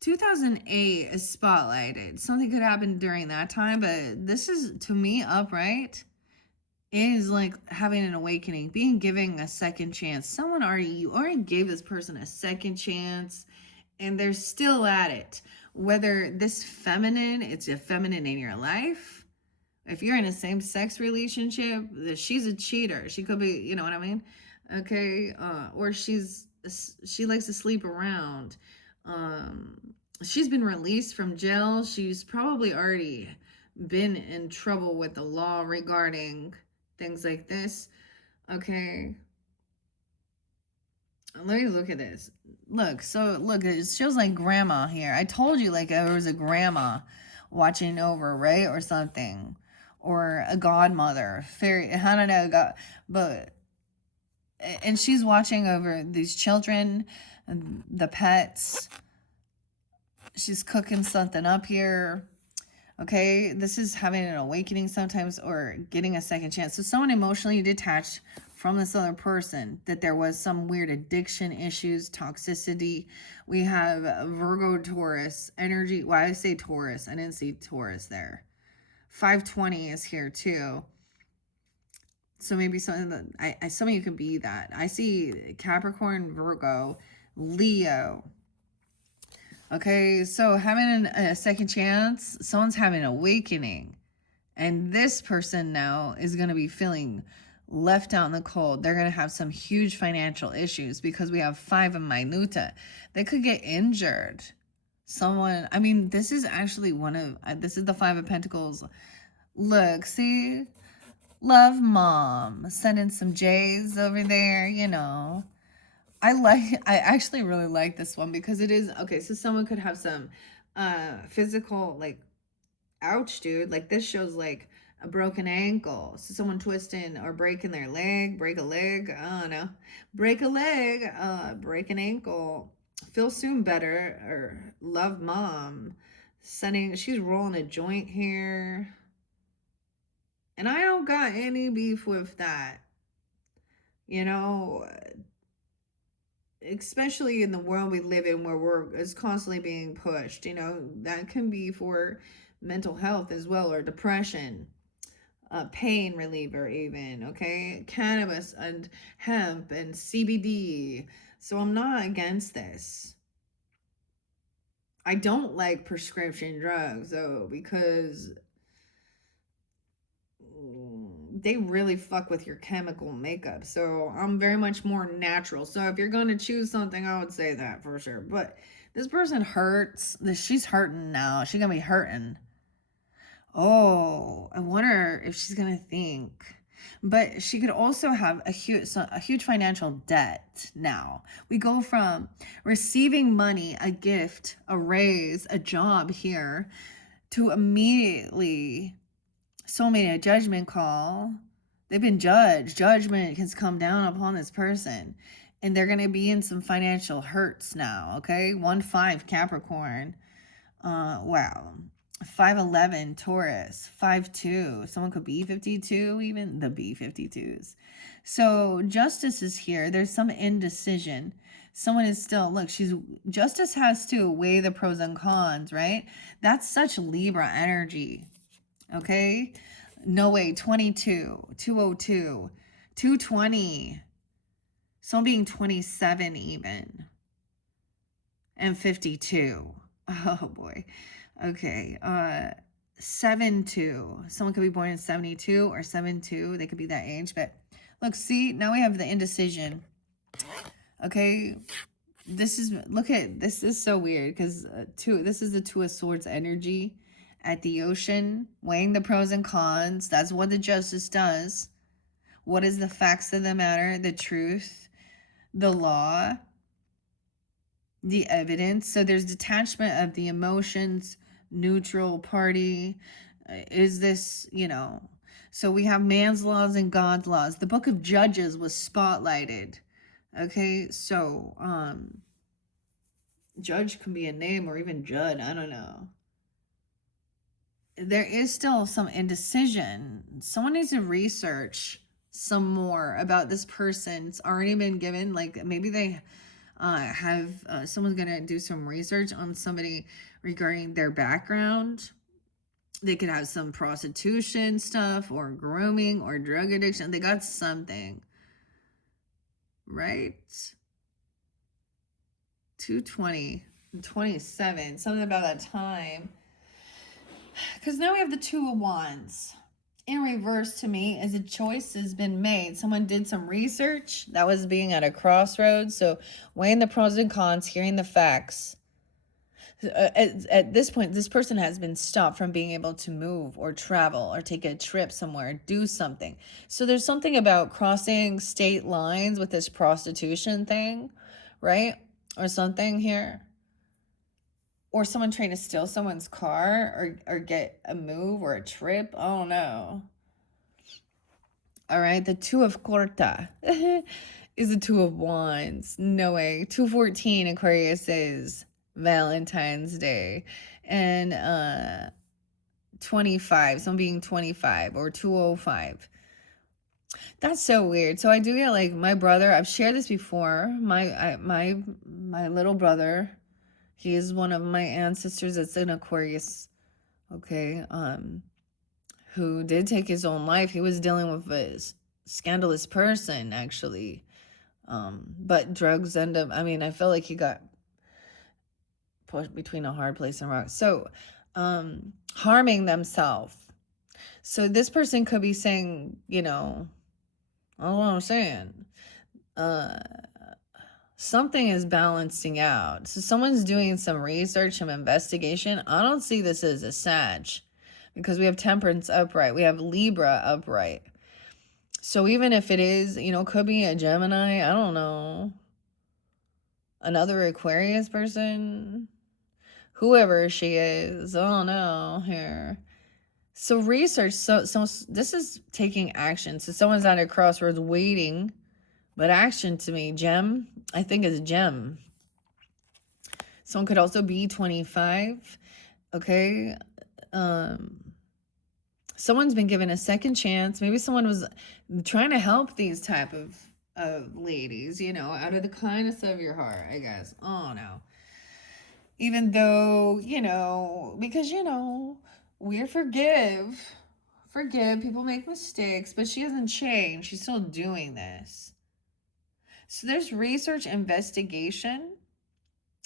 2008 is spotlighted. Something could happen during that time, but this is, to me, upright, is like having an awakening, giving a second chance. You already gave this person a second chance, and they're still at it. Whether this feminine, it's a feminine in your life. If you're in a same-sex relationship, she's a cheater. She could be, you know what I mean? Okay, or she likes to sleep around. She's been released from jail. She's probably already been in trouble with the law regarding things like this. Okay, let me look at this. Look, it shows like grandma here. I told you like there was a grandma watching over, right, or something, or a godmother, fairy. I don't know, but. And she's watching over these children, the pets. She's cooking something up here. Okay, this is having an awakening sometimes or getting a second chance. So someone emotionally detached from this other person, that there was some weird addiction issues, toxicity. We have Virgo, Taurus, energy. Why I say Taurus? I didn't see Taurus there. 520 is here too. So maybe something that some of you could be that. I see Capricorn, Virgo, Leo. Okay, so having a second chance, someone's having an awakening. And this person now is going to be feeling left out in the cold. They're going to have some huge financial issues because we have 5 of Minuta. They could get injured. This is actually this is the 5 of Pentacles. Look, see? Love mom. Sending some J's over there, you know. I actually really like this one because it is, okay, so someone could have some physical, like, ouch, dude. Like, this shows like a broken ankle. So someone twisting or breaking their leg, break a leg, I don't know. Break a leg, break an ankle. Feel soon better, or love mom. Sending, she's rolling a joint here. And I don't got any beef with that. You know, especially in the world we live in where we're is constantly being pushed, you know, that can be for mental health as well, or depression, pain reliever even, okay, cannabis and hemp and CBD. So I'm not against this. I don't like prescription drugs though, because they really fuck with your chemical makeup. So I'm very much more natural. So if you're gonna choose something, I would say that for sure. But this person hurts. She's hurting now. She's gonna be hurting. Oh, I wonder if she's gonna think. But she could also have a huge financial debt now. We go from receiving money, a gift, a raise, a job here, to immediately soulmate a judgment call. They've been judged. Judgment has come down upon this person. And they're going to be in some financial hurts now, okay? 1-5 Capricorn. Wow. 5-11 Taurus. 5-2. Someone could be 52, even the B-52s. So justice is here. There's some indecision. Someone is still, look, justice has to weigh the pros and cons, right? That's such Libra energy. Okay. No way. 22, 202, 220. Some being 27 even. And 52. Oh boy. Okay. 7-2. Someone could be born in 72 or 7-2. They could be that age. But look, see, now we have the indecision. Okay. This is so weird because this is the Two of Swords energy at the ocean, weighing the pros and cons. That's what the justice does. What is the facts of the matter, the truth, the law, the evidence? So there's detachment of the emotions, neutral party. Is this, you know, so we have man's laws and God's laws. The book of Judges was spotlighted. Okay, so Judge can be a name, or even Judd, I don't know. There is still some indecision. Someone needs to research some more about this person. It's already been given, like maybe they have someone's gonna do some research on somebody regarding their background. They could have some prostitution stuff, or grooming, or drug addiction. They got something, right? 220 and 27, something about that time. Because now we have the Two of Wands. In reverse to me is a choice has been made. Someone did some research. That was being at a crossroads. So weighing the pros and cons, hearing the facts. At this point, this person has been stopped from being able to move or travel or take a trip somewhere, do something. So there's something about crossing state lines with this prostitution thing, right? Or something here. Or someone trying to steal someone's car, or get a move or a trip. I don't know. All right, the Two of Corta is the Two of Wands. No way. 214 Aquarius is Valentine's Day. And 25, some being 25, or 205. That's so weird. So I do get, like, my brother, I've shared this before. My little brother, he is one of my ancestors that's an Aquarius, okay, who did take his own life. He was dealing with a scandalous person, actually. But drugs end up, I mean, I feel like he got pushed between a hard place and rock. So, harming themselves. So this person could be saying, you know, I don't know what I'm saying. Something is balancing out. So someone's doing some research, some investigation. I don't see this as a Sag, because we have Temperance upright. We have Libra upright. So even if it is, could be a Gemini, I don't know, another Aquarius person, whoever she is, I don't know here. So research, so this is taking action. So someone's at a crossroads waiting, but action to me, gem, I think is gem. Someone could also be 25, okay? Someone's been given a second chance. Maybe someone was trying to help these type of ladies, out of the kindness of your heart, I guess. Oh no. Even though, because we forgive, people make mistakes, but she hasn't changed. She's still doing this. So there's research investigation.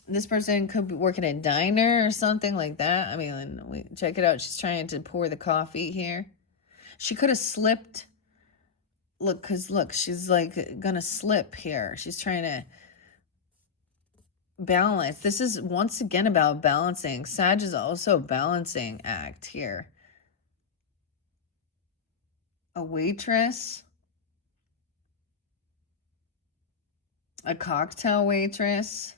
This person could be working at a diner or something like that. I mean, check it out. She's trying to pour the coffee here. She could have slipped. Look, she's like gonna slip here. She's trying to balance. This is once again about balancing. Sag is also a balancing act here. A waitress. A cocktail waitress.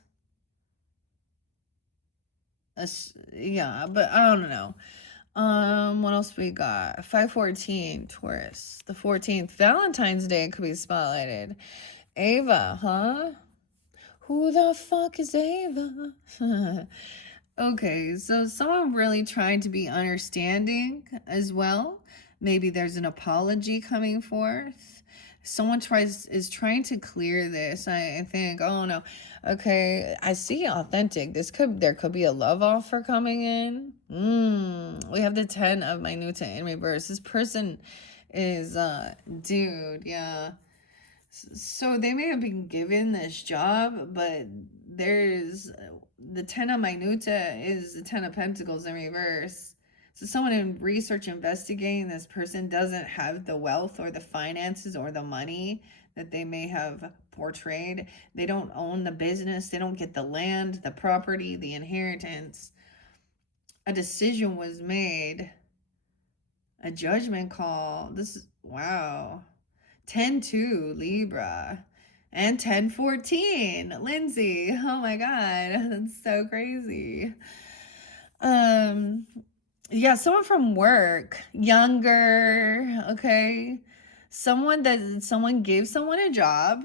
Yeah, but I don't know. What else we got? 514 Taurus. The 14th, Valentine's Day could be spotlighted. Ava, huh? Who the fuck is Ava? Okay, so someone really trying to be understanding as well. Maybe there's an apology coming forth. Someone is trying to clear this. I think, oh no. Okay, I see authentic. There could be a love offer coming in. We have the 10 of Minuta in reverse. This person is dude, yeah. So they may have been given this job, but there's the 10 of Minuta is the 10 of Pentacles in reverse. So someone in research investigating this person doesn't have the wealth or the finances or the money that they may have portrayed. They don't own the business. They don't get the land, the property, the inheritance. A decision was made. A judgment call. This is, wow. 10-2 Libra. And 10-14 Lindsay. Oh my god, that's so crazy. Yeah, someone from work, younger, okay? Someone gave someone a job.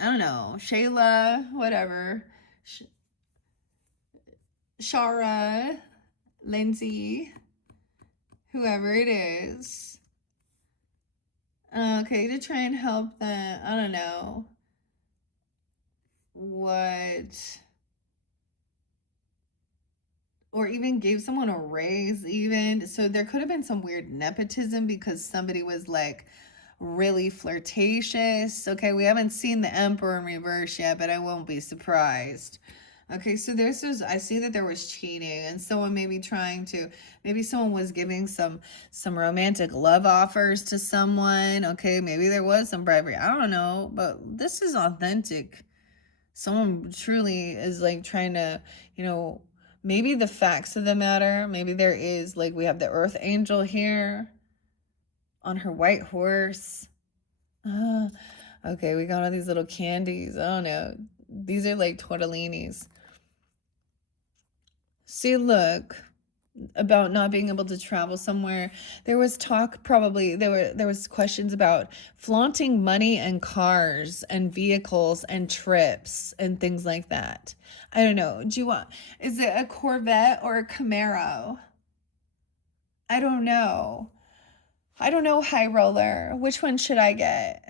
I don't know, Shayla, whatever. Shara, Lindsay, whoever it is. Okay, to try and help them. I don't know what, or even gave someone a raise, even. So there could have been some weird nepotism because somebody was like really flirtatious. Okay, we haven't seen the Emperor in reverse yet, but I won't be surprised. Okay, so I see that there was cheating, and someone maybe someone was giving some romantic love offers to someone. Okay, maybe there was some bribery. I don't know, but this is authentic. Someone truly is like trying to, maybe the facts of the matter. Maybe there is, like, we have the Earth Angel here on her white horse. Okay, we got all these little candies. I don't know. These are like tortellinis. See, look, about not being able to travel somewhere. There was talk, probably there was questions about flaunting money and cars and vehicles and trips and things like that. I don't know. Is it a Corvette or a Camaro? I don't know. High roller. Which one should I get?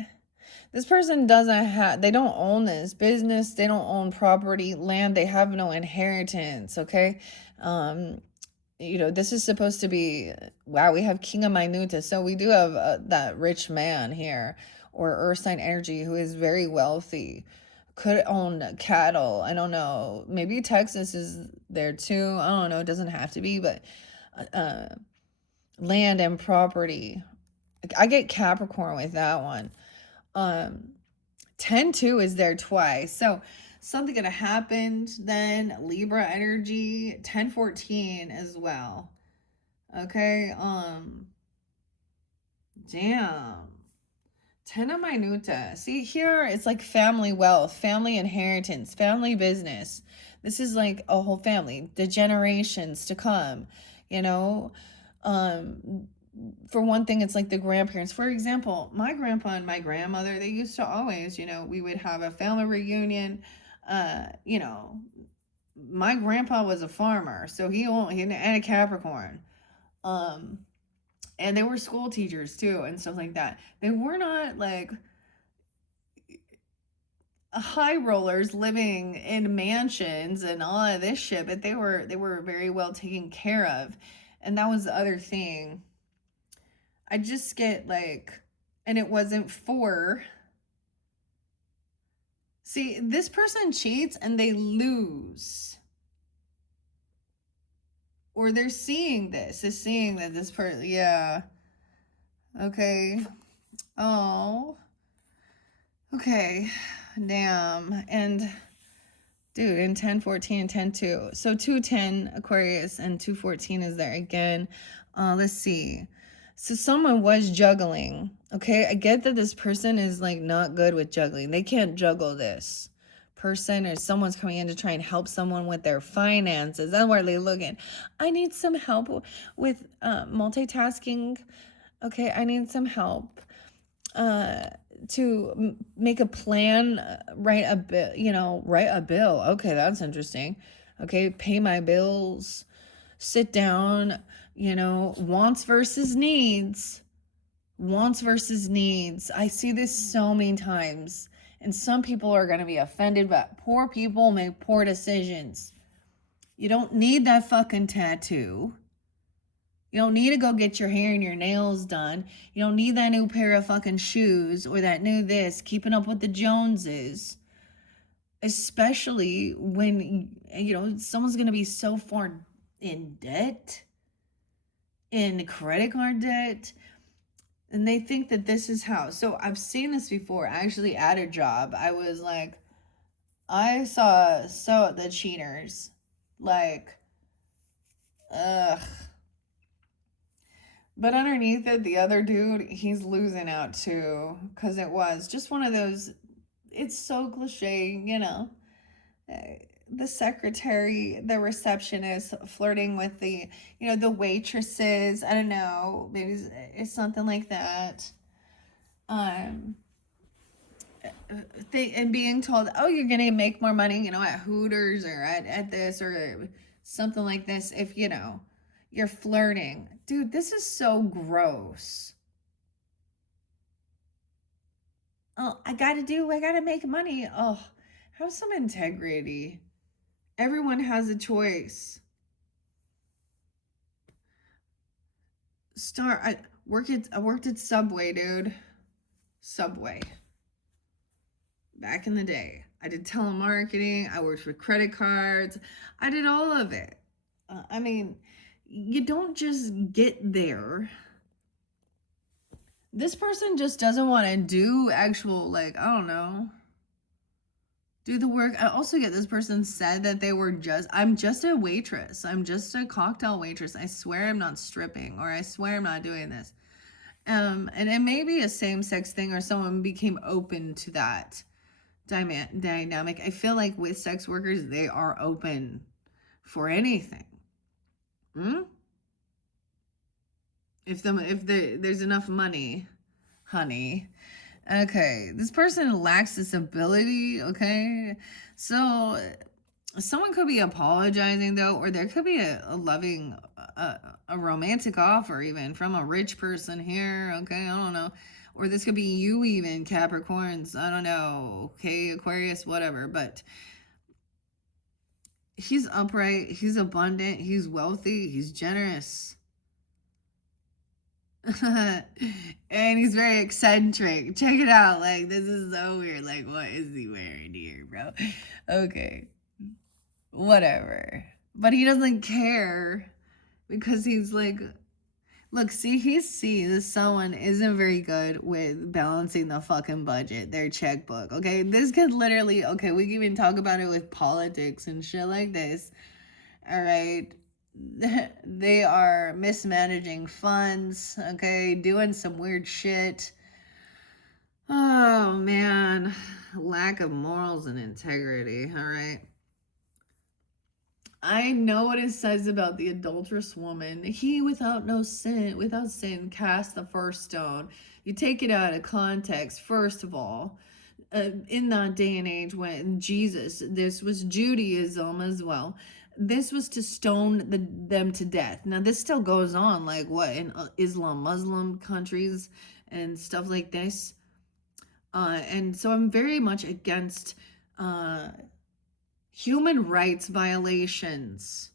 This person they don't own this business. They don't own property, land. They have no inheritance. Okay. This is supposed to be, wow, we have King of Minuta. So we do have that rich man here, or earth sign energy, who is very wealthy, could own cattle. I don't know. Maybe Texas is there too. I don't know. It doesn't have to be, but land and property. I get Capricorn with that one. 10-2 is there twice. So something gonna happen. Then Libra energy, 10-14 as well. Okay. Damn. Ten of minuta. See, here it's like family wealth, family inheritance, family business. This is like a whole family, the generations to come, you know. For one thing, it's like the grandparents. For example, my grandpa and my grandmother, they used to always, we would have a family reunion. You know, my grandpa was a farmer, so he and a Capricorn. Um, and they were school teachers too and stuff like that. They were not like high rollers living in mansions and all of this shit, but they were very well taken care of. And that was the other thing. I just get like, and it wasn't for, see, this person cheats and they lose. Or they're seeing this, is seeing that this person, yeah. Okay. Oh. Okay. Damn. And dude, in 1014 and 10-2. So 210 Aquarius and 214 is there again. Let's see. So someone was juggling. Okay, I get that this person is like not good with juggling. They can't juggle this person, or someone's coming in to try and help someone with their finances. That's where they looking. I need some help with multitasking. Okay, I need some help to make a plan, write a bill, write a bill. Okay, that's interesting. Okay, pay my bills, sit down, wants versus needs. Wants versus needs. I see this so many times. And some people are going to be offended, but poor people make poor decisions. You don't need that fucking tattoo. You don't need to go get your hair and your nails done. You don't need that new pair of fucking shoes or that new this, keeping up with the Joneses. Especially when, someone's going to be so far in debt, in credit card debt, and they think that this is how. So I've seen this before. Actually, at a job, I was like, I saw the cheaters. Like, ugh. But underneath it, the other dude, he's losing out too. Because it was just one of those, it's so cliche, the secretary, the receptionist flirting with the waitresses. I don't know. Maybe it's something like that. And being told, oh, you're going to make more money, at Hooters or at this or something like this if, you're flirting. Dude, this is so gross. Oh, I gotta make money. Oh, have some integrity. Everyone has a choice. I worked at Subway, dude. Subway. Back in the day. I did telemarketing. I worked with credit cards. I did all of it. I mean, you don't just get there. This person just doesn't want to do actual, I don't know, do the work. I also get this person said that I'm just a waitress. I'm just a cocktail waitress. I swear I'm not stripping, or I swear I'm not doing this. And it may be a same-sex thing, or someone became open to that dynamic. I feel like with sex workers, they are open for anything. If there's enough money, honey. Okay, this person lacks this ability. Okay, so someone could be apologizing though, or there could be a loving, a romantic offer even from a rich person here. Okay, I don't know. Or this could be you even, Capricorns. I don't know. Okay, Aquarius, whatever. But he's upright. He's abundant. He's wealthy. He's generous. And he's very eccentric. Check it out. Like, this is so weird. Like, what is he wearing here, bro? Okay. Whatever. But he doesn't care because he's like, look, see, he sees someone isn't very good with balancing the fucking budget, their checkbook. Okay. This could literally, okay, we can even talk about it with politics and shit like this. All right. They are mismanaging funds, okay, doing some weird shit. Oh man, lack of morals and integrity. All right. I know what it says about the adulterous woman. He without sin, cast the first stone. You take it out of context, first of all. In that day and age when Jesus, this was Judaism as well. This was to stone them to death. Now, this still goes on, like what, in Islam, Muslim countries and stuff like this. And so I'm very much against uh, human rights violations.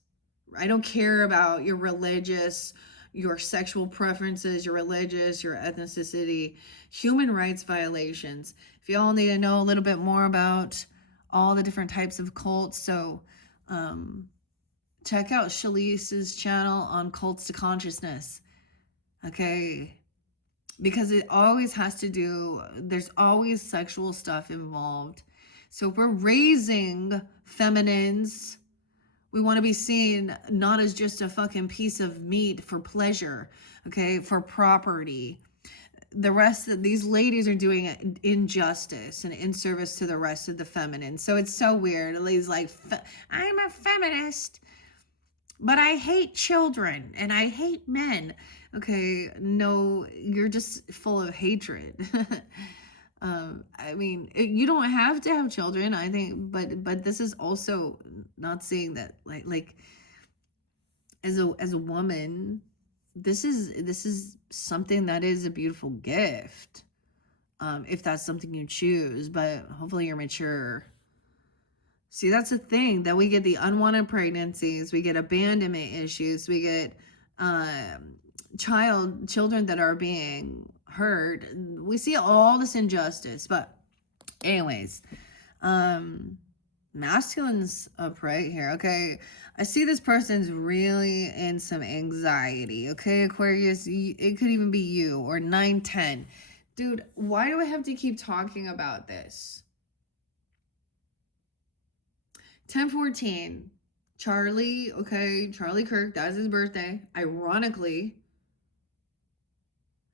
I don't care about your religious, your sexual preferences, your religious, your ethnicity, human rights violations. If y'all need to know a little bit more about all the different types of cults, so um, check out Shalice's channel on cults to consciousness. Okay, because it always has to do, there's always sexual stuff involved. So if we're raising feminines, we want to be seen not as just a fucking piece of meat for pleasure, okay, for property. The rest of these ladies are doing it injustice and in service to the rest of the feminine. So it's so weird. It's like, I'm a feminist, but I hate children and I hate men. Okay, no, you're just full of hatred. I mean, you don't have to have children, I think, but this is also not saying that like as a woman, this is something that is a beautiful gift. If that's something you choose, but hopefully you're mature. See, that's the thing, that we get the unwanted pregnancies, we get abandonment issues, we get children that are being hurt. We see all this injustice, but anyways, masculine's up right here. Okay, I see this person's really in some anxiety. Okay, Aquarius, it could even be you, or 910. Dude, why do I have to keep talking about this? 1014, Charlie, okay, Charlie Kirk, that's his birthday. Ironically,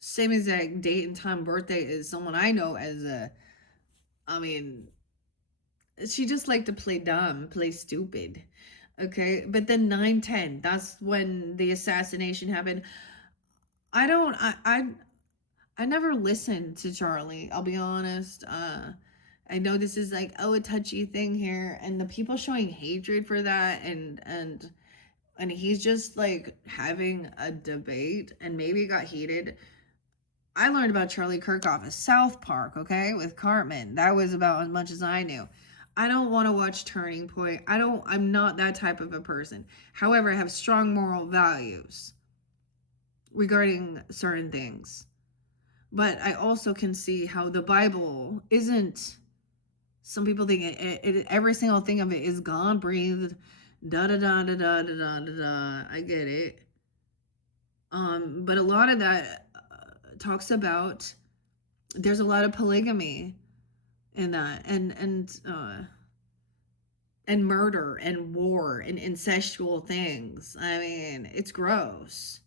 same exact date and time birthday as someone I know as I mean, she just liked to play dumb, play stupid. Okay, but then 910, that's when the assassination happened. I don't, I never listened to Charlie, I'll be honest. I know this is like, oh, a touchy thing here, and the people showing hatred for that, and he's just like having a debate, and maybe it got heated. I learned about Charlie Kirk off of South Park, okay, with Cartman. That was about as much as I knew. I don't want to watch Turning Point. I'm not that type of a person. However, I have strong moral values regarding certain things. But I also can see how the Bible isn't, some people think every single thing of it is God breathed, da da da da da da da da da. I get it. But a lot of that talks about, there's a lot of polygamy in that, and murder and war and incestual things. I mean, it's gross.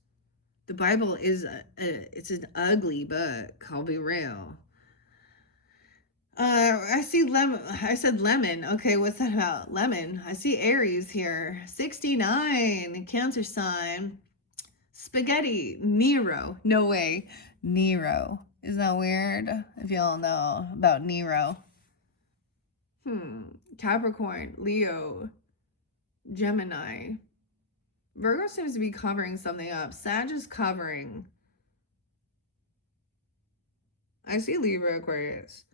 The Bible is it's an ugly book, I'll be real. I see lemon. I said lemon. Okay, what's that about? Lemon. I see Aries here. 69, Cancer sign. Spaghetti. Nero. No way. Nero. Isn't that weird? If y'all know about Nero. Capricorn. Leo. Gemini. Virgo seems to be covering something up. Sag is covering. I see Libra, Aquarius.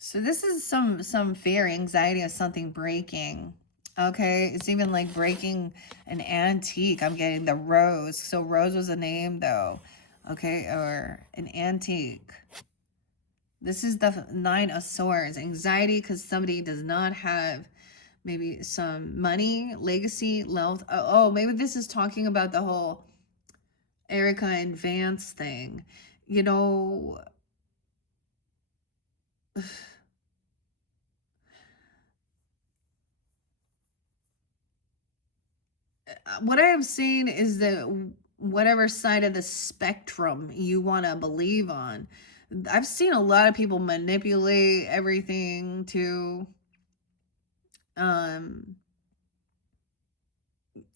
So this is some fear, anxiety of something breaking. Okay, it's even like breaking an antique. I'm getting the Rose. So Rose was a name though. Okay, or an antique. This is the 9 of Swords. Anxiety because somebody does not have maybe some money, legacy, wealth. Oh, maybe this is talking about the whole Erica and Vance thing. You know, what I have seen is that whatever side of the spectrum you want to believe on, I've seen a lot of people manipulate everything to, um,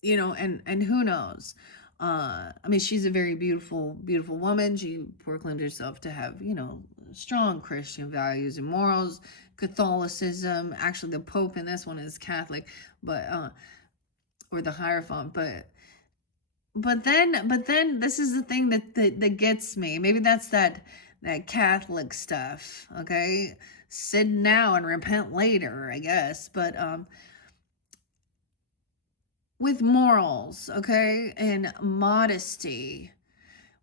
and who knows? I mean, she's a very beautiful, beautiful woman. She proclaimed herself to have, strong Christian values and morals, Catholicism. Actually, the Pope in this one is Catholic, but or the Hierophant, but then this is the thing that gets me. Maybe that's that Catholic stuff. Okay, sin now and repent later, I guess. But with morals, okay, and modesty.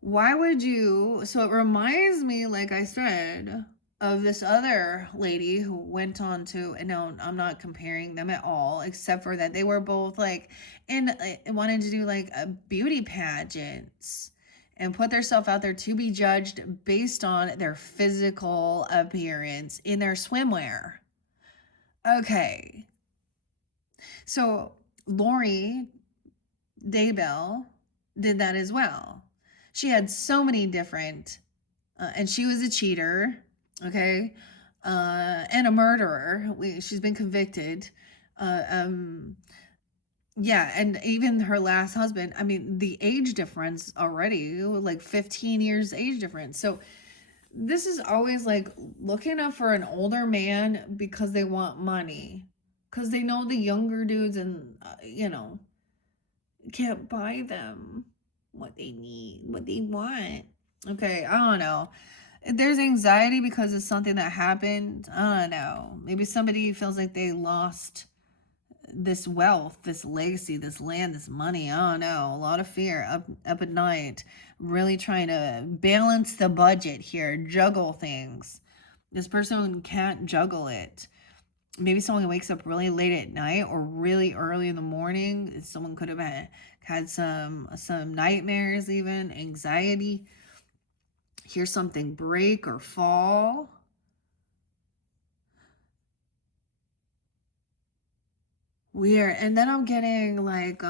Why would you? So it reminds me, like I said, of this other lady who went on to, and no, I'm not comparing them at all, except for that they were both like in wanted to do like a beauty pageants and put themselves out there to be judged based on their physical appearance in their swimwear. Okay, so Lori Daybell did that as well. She had so many different, and she was a cheater, okay, and a murderer. She's been convicted. Uh, um, yeah, and even her last husband, I mean, the age difference already, like 15 years age difference. So this is always like looking up for an older man because they want money. Because they know the younger dudes and, can't buy them what they need, what they want. Okay, I don't know. If there's anxiety because of something that happened, I don't know. Maybe somebody feels like they lost this wealth, this legacy, this land, this money. I don't know. A lot of fear up at night. Really trying to balance the budget here, juggle things. This person can't juggle it. Maybe someone wakes up really late at night or really early in the morning. Someone could have had some nightmares, even anxiety. Hear something break or fall. Weird. And then I'm getting like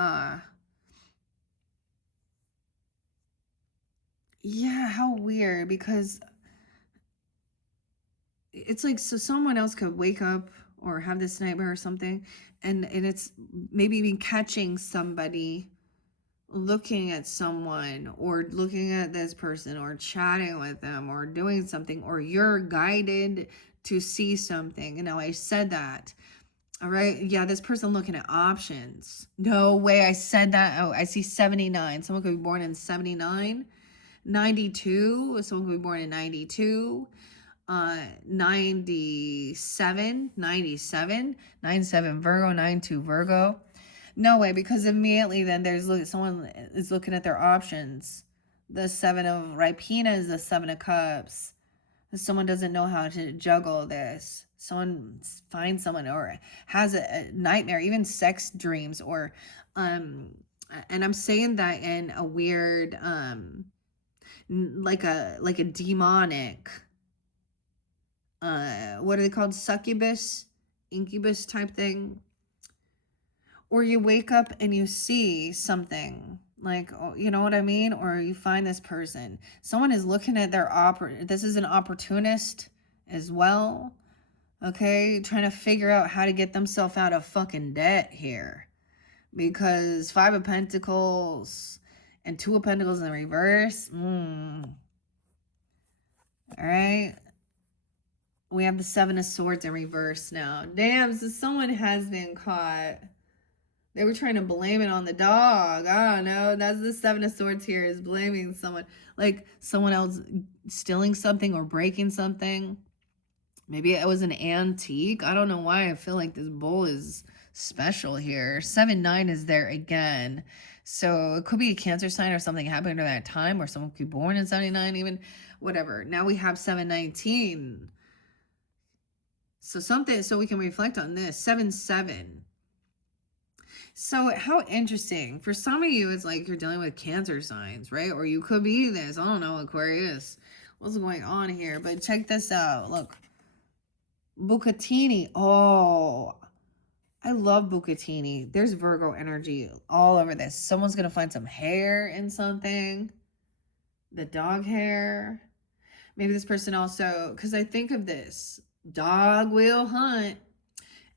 yeah, how weird, because it's like, so someone else could wake up or have this nightmare or something, and it's maybe even catching somebody looking at someone or looking at this person or chatting with them or doing something, or you're guided to see something. You know, I said that. All right. Yeah, this person looking at options. No way I said that. Oh, I see 79. Someone could be born in 79. 92. Someone could be born in 92. 97, 97, 97 Virgo, 92 Virgo. No way, because immediately then someone is looking at their options. The Seven of Ripina is the Seven of Cups. Someone doesn't know how to juggle this. Someone finds someone or has a nightmare, even sex dreams, or and I'm saying that in a weird like a demonic, what are they called, succubus, incubus type thing. Or you wake up and you see something like, oh, you know what I mean, or you find this person, someone is looking at their this is an opportunist as well, okay, trying to figure out how to get themselves out of fucking debt here, because Five of Pentacles and Two of Pentacles in reverse. All right, we have the Seven of Swords in reverse now. Damn, so someone has been caught. They were trying to blame it on the dog. I don't know. That's the Seven of Swords here, is blaming someone. Like someone else stealing something or breaking something. Maybe it was an antique. I don't know why I feel like this bull is special here. 7-9 is there again. So it could be a Cancer sign or something happened during that time, or someone could be born in 79 even. Whatever. Now we have 7-19. So we can reflect on this. 7-7. So how interesting. For some of you, it's like you're dealing with Cancer signs, right? Or you could be this. I don't know, Aquarius. What's going on here? But check this out. Look. Bucatini. Oh, I love Bucatini. There's Virgo energy all over this. Someone's going to find some hair in something. The dog hair. Maybe this person also, because I think of this, dog will hunt.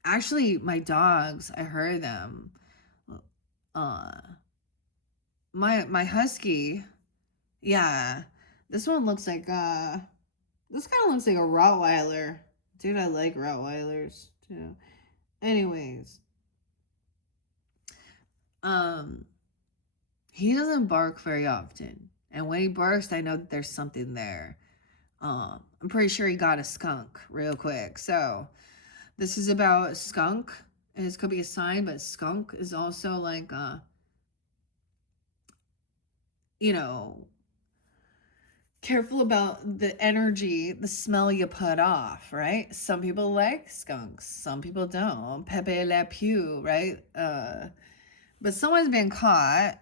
Actually, my dogs, I heard them. Uh, my husky, yeah, this one looks like this kind of looks like a Rottweiler. Dude, I like Rottweilers too. Anyways, he doesn't bark very often, and when he barks, I know that there's something there. I'm pretty sure he got a skunk real quick. So this is about skunk. And this could be a sign, but skunk is also like, you know, careful about the energy, the smell you put off, right? Some people like skunks, some people don't. Pepe Le Pew, right? But someone's been caught,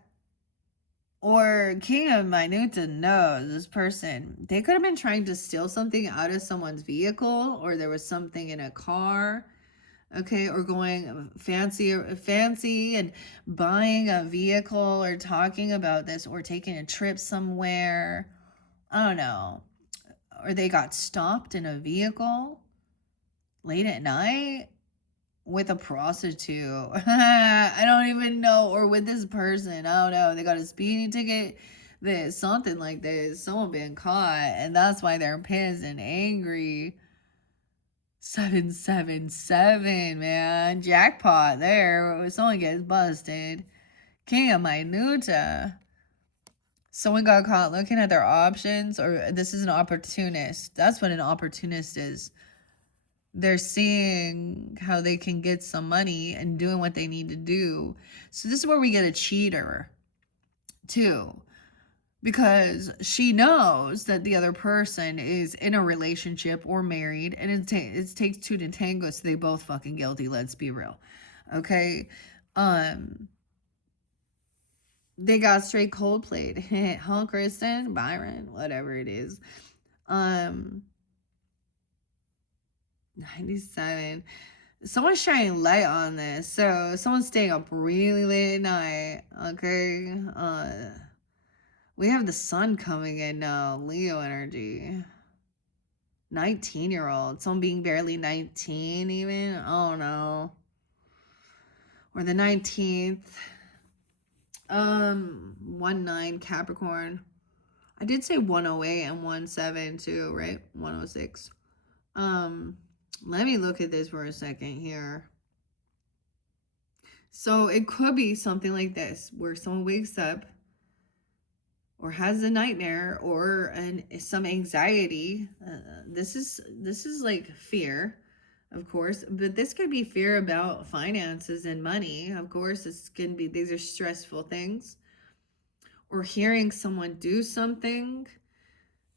or King of Minuta knows this person. They could have been trying to steal something out of someone's vehicle, or there was something in a car, okay, or going fancy and buying a vehicle, or talking about this, or taking a trip somewhere. I don't know. Or they got stopped in a vehicle late at night with a prostitute. I don't even know. Or with this person. I don't know. They got a speeding ticket. There's something like this. Someone been caught. And that's why they're pissed and angry. 777, man. Jackpot there. Someone gets busted. King of Minuta. Someone got caught looking at their options, or this is an opportunist. That's what an opportunist is. They're seeing how they can get some money and doing what they need to do. So this is where we get a cheater too, because she knows that the other person is in a relationship or married, and it takes two to tango, so they both fucking guilty. Let's be real, okay? They got straight cold played. Huh, Kristen, Byron, whatever it is. 97. Someone's shining light on this. So someone's staying up really late at night. Okay. We have the sun coming in now. Leo energy. 19-year-old. Someone being barely 19 even. I don't know. Or the 19th. 19 Capricorn. I did say 108 and 17 too, right? 106. Let me look at this for a second here. So it could be something like this, where someone wakes up or has a nightmare or some anxiety. This is like fear, of course, but this could be fear about finances and money. Of course, these are stressful things. Or hearing someone do something,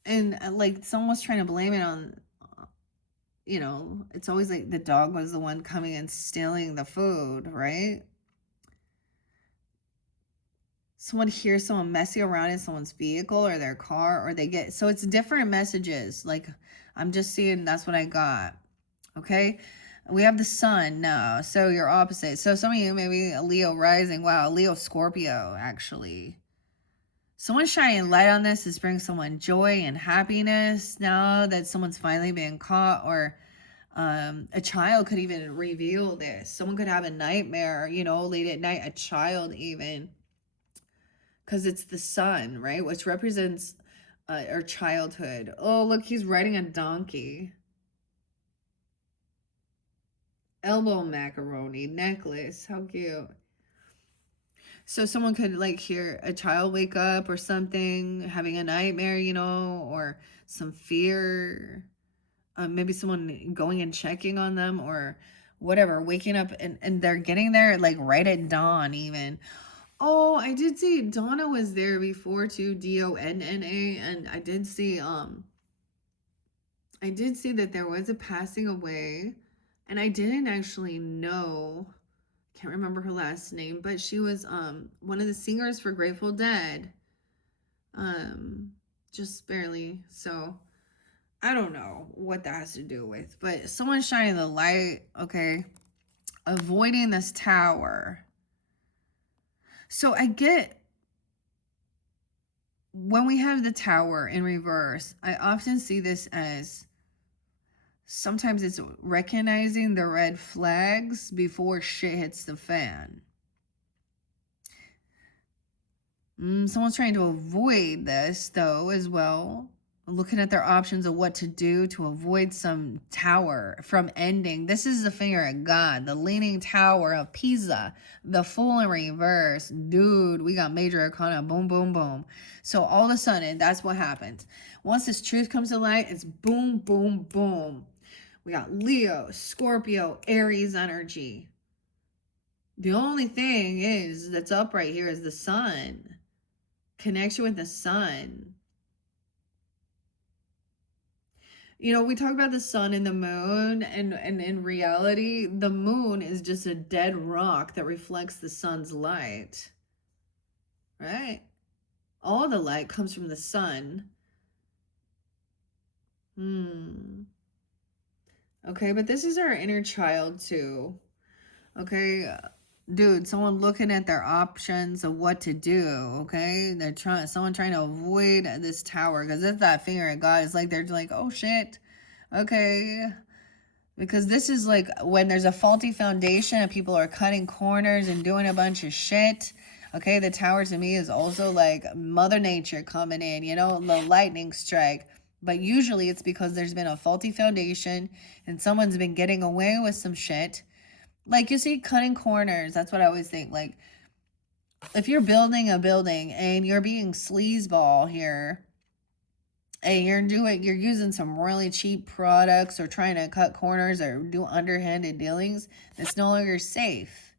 and like someone was trying to blame it on, it's always like the dog was the one coming and stealing the food, right? Someone hears someone messing around in someone's vehicle or their car, or so it's different messages. Like, I'm just seeing, that's what I got. Okay. We have the sun now. So you're opposite. So some of you, maybe a Leo rising. Wow. Leo Scorpio, actually. Someone shining light on this is bringing someone joy and happiness now that someone's finally been caught, or a child could even reveal this. Someone could have a nightmare, late at night, a child even, because it's the sun, right? Which represents our childhood. Oh, look, he's riding a donkey. Elbow macaroni necklace. How cute. So someone could like hear a child wake up or something, having a nightmare, or some fear. Maybe someone going and checking on them, or whatever, waking up and they're getting there like right at dawn even. Oh, I did see Donna was there before too, Donna, and I did see that there was a passing away, and I didn't actually know, can't remember her last name, but she was one of the singers for Grateful Dead. Just barely. So I don't know what that has to do with, but someone's shining the light, okay? Avoiding this tower. So I get when we have the Tower in reverse, I often see this as sometimes it's recognizing the red flags before shit hits the fan. Someone's trying to avoid this, though, as well. Looking at their options of what to do to avoid some tower from ending. This is the finger of God, the leaning tower of Pisa, the Fool in reverse. Dude, we got major arcana. Boom, boom, boom. So all of a sudden, that's what happens. Once this truth comes to light, it's boom, boom, boom. We got Leo, Scorpio, Aries energy. The only thing is that's up right here is the sun. Connection with the sun. You know, we talk about the sun and the moon, and in reality, the moon is just a dead rock that reflects the sun's light. Right? All the light comes from the sun. Okay, but this is our inner child too. Okay, dude, someone looking at their options of what to do. Okay, someone trying to avoid this tower because it's that finger of God. It's like they're like, oh shit, okay, because this is like when there's a faulty foundation and people are cutting corners and doing a bunch of shit. Okay, the tower to me is also like Mother Nature coming in, you know, the lightning strike. But usually it's because there's been a faulty foundation and someone's been getting away with some shit. Like, you see, cutting corners, that's what I always think. Like, if you're building a building and you're being sleazeball here, and you're using some really cheap products or trying to cut corners or do underhanded dealings, it's no longer safe.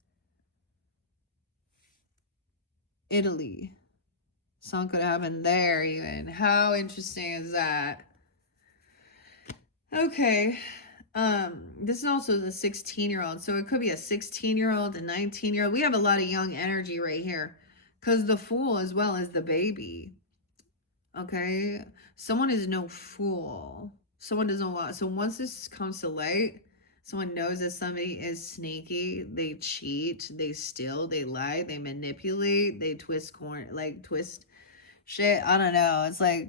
Italy. Something could happen there even. How interesting is that? Okay. This is also the 16-year-old. So it could be a 16-year-old, a 19-year-old. We have a lot of young energy right here. Because the Fool as well as the baby. Okay? Someone is no fool. Someone doesn't want. So once this comes to light, someone knows that somebody is sneaky. They cheat. They steal. They lie. They manipulate. They twist shit. I don't know. It's like,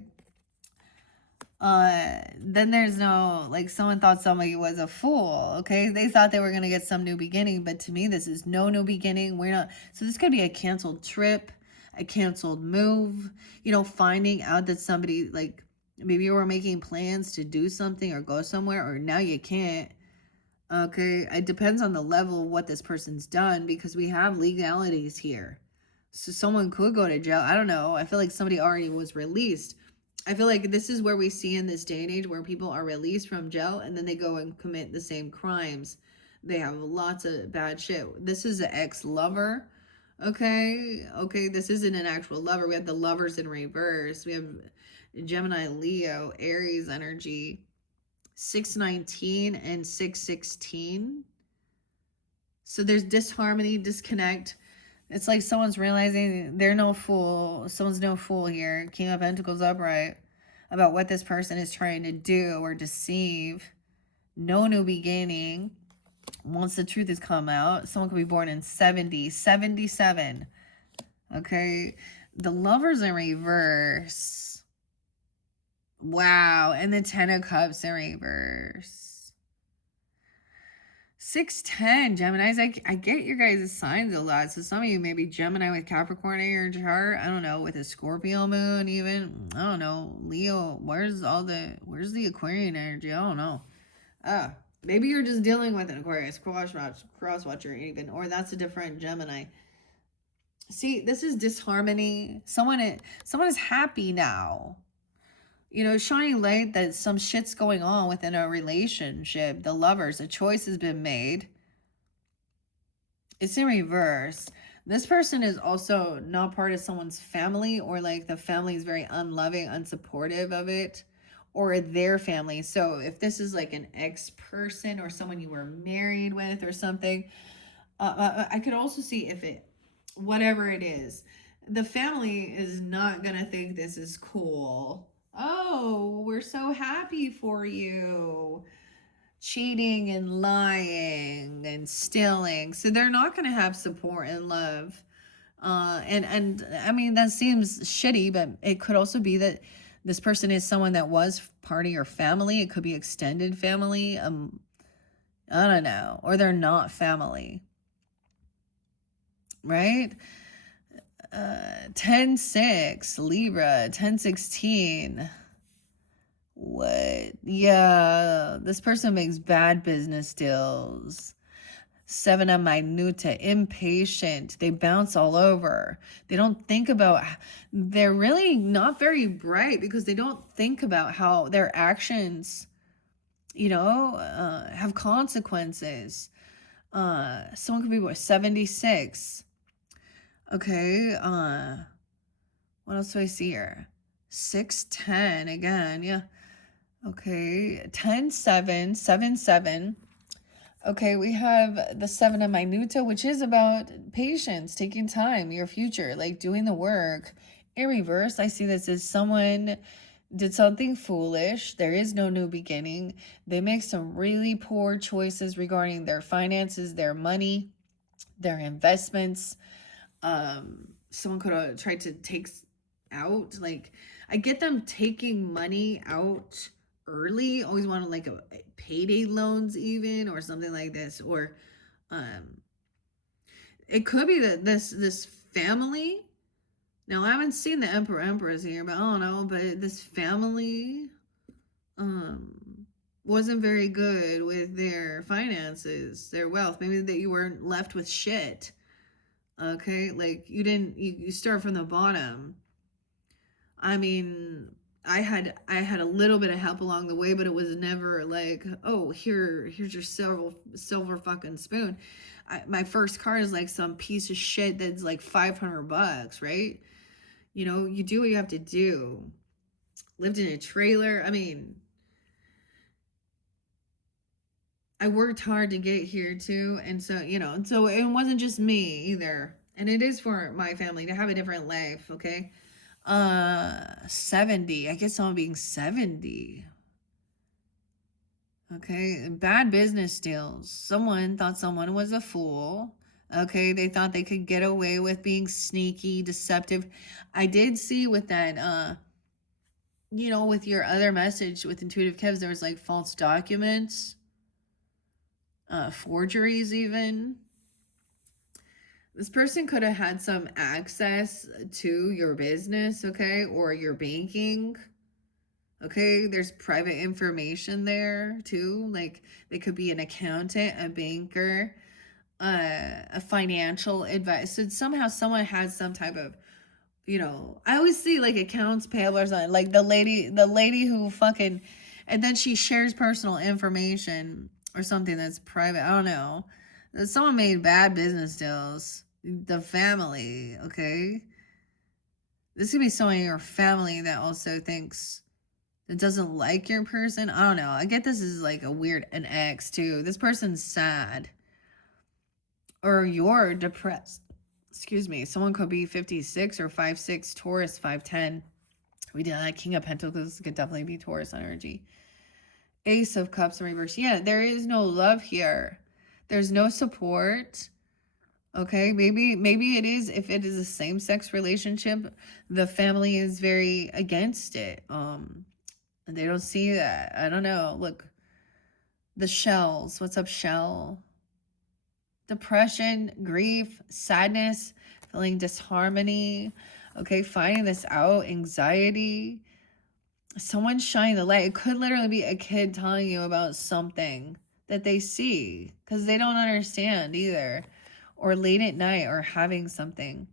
then there's no, like, someone thought somebody was a fool. Okay, they thought they were gonna get some new beginning, but to me this is no new beginning. We're not. So this could be a canceled trip, a canceled move, you know, finding out that somebody, like, maybe you were making plans to do something or go somewhere, or now you can't. Okay, it depends on the level of what this person's done, because we have legalities here. So someone could go to jail. I don't know. I feel like somebody already was released. I feel like this is where we see in this day and age where people are released from jail and then they go and commit the same crimes. They have lots of bad shit. This is an ex-lover. Okay. This isn't an actual lover. We have the lovers in reverse. We have Gemini, Leo, Aries energy, 619 and 616. So there's disharmony, disconnect. It's like someone's realizing they're no fool. Someone's no fool here. King of Pentacles upright about what this person is trying to do or deceive. No new beginning. Once the truth has come out, someone could be born in 70, 77. Okay. The Lovers in reverse. Wow. And the Ten of Cups in reverse. 610, Geminis. I get your guys' signs a lot. So some of you may be Gemini with Capricorn in your chart. I don't know, with a Scorpio moon even. I don't know. Leo, where's the Aquarian energy? I don't know. Maybe you're just dealing with an Aquarius cross watcher even, or that's a different Gemini. See, this is disharmony. Someone is happy now. You know, shining light that some shit's going on within a relationship. The Lovers, a choice has been made. It's in reverse. This person is also not part of someone's family, or like the family is very unloving, unsupportive of it, or their family. So if this is like an ex-person or someone you were married with or something, I could also see if it, whatever it is, the family is not going to think this is cool. Oh, we're so happy for you. Cheating and lying and stealing. So they're not going to have support and love. And I mean, that seems shitty, but it could also be that this person is someone that was part of your family. It could be extended family. I don't know, or they're not family, right? 10-6 Libra, 10-16. What? Yeah, this person makes bad business deals. 7 of minuta, impatient. They bounce all over. They don't think about, they're really not very bright because they don't think about how their actions, have consequences. Someone could be what, 76. Okay, what else do I see here? 6-10 again, yeah. Okay, 10-7, 7-7. Okay, we have the 7 of minuta, which is about patience, taking time, your future, like doing the work. In reverse, I see this as someone did something foolish. There is no new beginning. They make some really poor choices regarding their finances, their money, their investments. Someone could have tried to take out, like, I get them taking money out early. Always wanted like a payday loans even, or something like this. Or it could be that this family, now I haven't seen the empress here, but I don't know, but this family um wasn't very good with their finances, their wealth. Maybe that you weren't left with shit. Okay, like you start from the bottom. I mean, I had a little bit of help along the way, but it was never like, oh, here's your silver fucking spoon. My first car is like some piece of shit that's like $500, right? You do what you have to do. Lived in a trailer. I mean, I worked hard to get here too, and so it wasn't just me either. And it is for my family to have a different life, okay? 70. I guess someone being 70. Okay, bad business deals. Someone thought someone was a fool. Okay, they thought they could get away with being sneaky, deceptive. I did see with that with your other message with intuitive Kevs, there was like false documents, forgeries even. This person could have had some access to your business, okay, or your banking. Okay, there's private information there too. Like they could be an accountant, a banker, a financial advisor. So somehow someone has some type of, I always see like accounts payable or something. Like the lady who fucking, and then she shares personal information or something that's private. I don't know. Someone made bad business deals. The family, okay? This could be someone in your family that also thinks that doesn't like your person. I don't know. I get this is like an ex too. This person's sad. Or you're depressed. Excuse me. Someone could be 56 or 5'6", Taurus, 5'10". We did that. King of Pentacles could definitely be Taurus energy. Ace of Cups in reverse. Yeah, there is no love here. There's no support. Okay, maybe it is, if it is a same-sex relationship, the family is very against it. And they don't see that. I don't know. Look, the shells. What's up, shell? Depression, grief, sadness, feeling disharmony. Okay, finding this out, anxiety. Someone shining the light. It could literally be a kid telling you about something that they see because they don't understand either. Or late at night, or having something.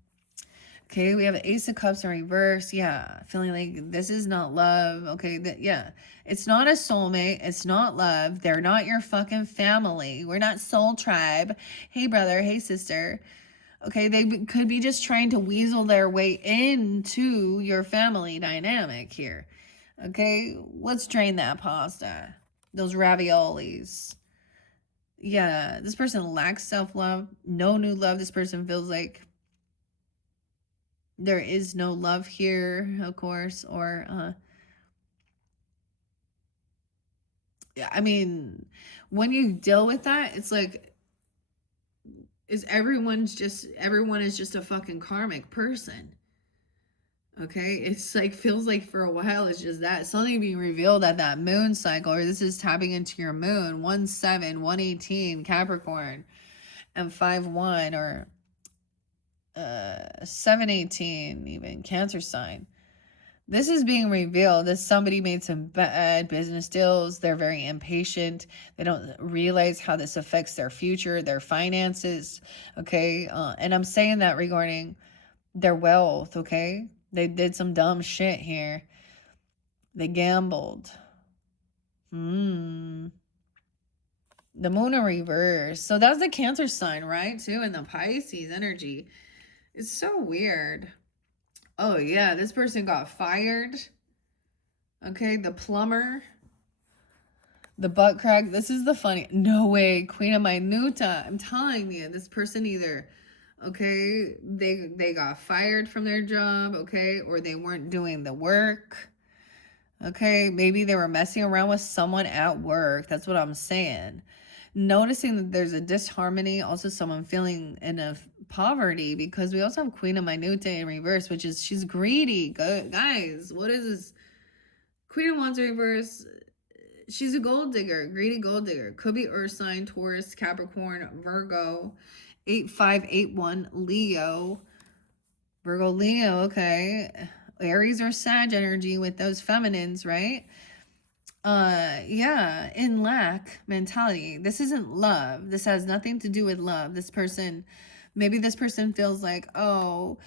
Okay, we have Ace of Cups in reverse. Yeah, feeling like this is not love. Okay, yeah. It's not a soulmate. It's not love. They're not your fucking family. We're not soul tribe. Hey, brother. Hey, sister. Okay, they could be just trying to weasel their way into your family dynamic here. Okay, let's drain that pasta. Those raviolis. Yeah, this person lacks self-love. No new love. This person feels like there is no love here, of course. Or I mean, when you deal with that, it's like is everyone is just a fucking karmic person. Okay, it's like feels like for a while it's just that something being revealed at that moon cycle, or this is tapping into your moon 1/7, 118 Capricorn, and 5/1 or 7/18 even Cancer sign. This is being revealed that somebody made some bad business deals. They're very impatient. They don't realize how this affects their future, their finances. Okay. And I'm saying that regarding their wealth. Okay. They did some dumb shit here. They gambled. The moon in reverse. So that's the Cancer sign, right? Too. And the Pisces energy. It's so weird. Oh, yeah. This person got fired. Okay. The plumber. The butt crack. This is the funny. No way. Queen of Minuta. I'm telling you, this person either, okay, they got fired from their job, okay, or they weren't doing the work. Okay, maybe they were messing around with someone at work. That's what I'm saying. Noticing that there's a disharmony, also someone feeling in a poverty, because we also have Queen of Minuta in reverse, which is she's greedy. Guys, what is this? Queen of Wands in reverse. She's a gold digger, greedy gold digger. Could be Earth sign, Taurus, Capricorn, Virgo, 8581 Leo. Virgo, Leo, okay. Aries or Sag energy with those feminines, right? Yeah, in lack mentality. This isn't love. This has nothing to do with love. Maybe this person feels like, oh,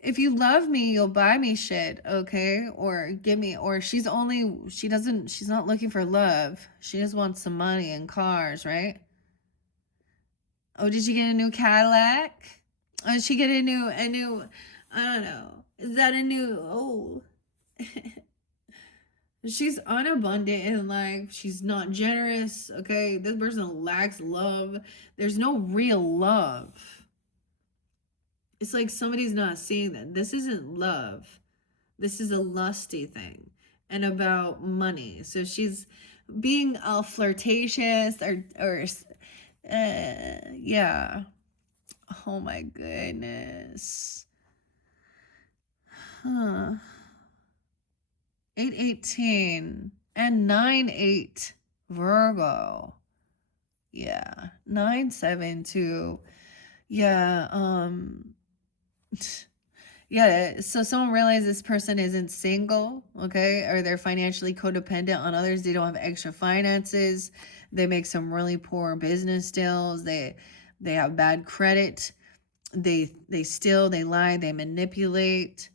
if you love me, you'll buy me shit, okay? Or give me, or she's not looking for love. She just wants some money and cars, right? Oh, did she get a new Cadillac? Oh, did she get a new, I don't know. Is that a new, oh. She's unabundant in life. She's not generous, okay? This person lacks love. There's no real love. It's like somebody's not seeing that. This isn't love. This is a lusty thing and about money. So she's being all flirtatious or yeah. Oh my goodness. Huh. 818 and 98 Virgo. Yeah. 972. Yeah, yeah, so someone realizes this person isn't single, okay, or they're financially codependent on others. They don't have extra finances. They make some really poor business deals. They have bad credit. They steal, they lie, they manipulate,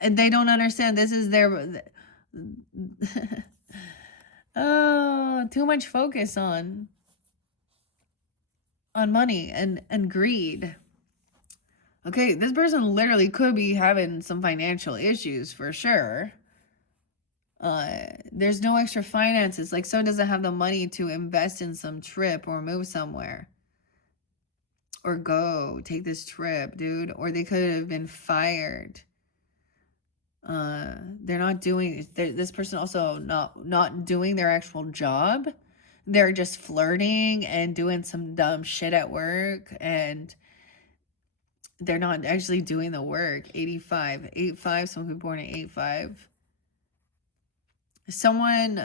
and they don't understand this is their oh, too much focus on money and greed. Okay, this person literally could be having some financial issues for sure. There's no extra finances. Like someone doesn't have the money to invest in some trip or move somewhere. Or go take this trip, dude. Or they could have been fired. They're not doing this person also not doing their actual job. They're just flirting and doing some dumb shit at work, and they're not actually doing the work. 85 someone who was born at 85. Someone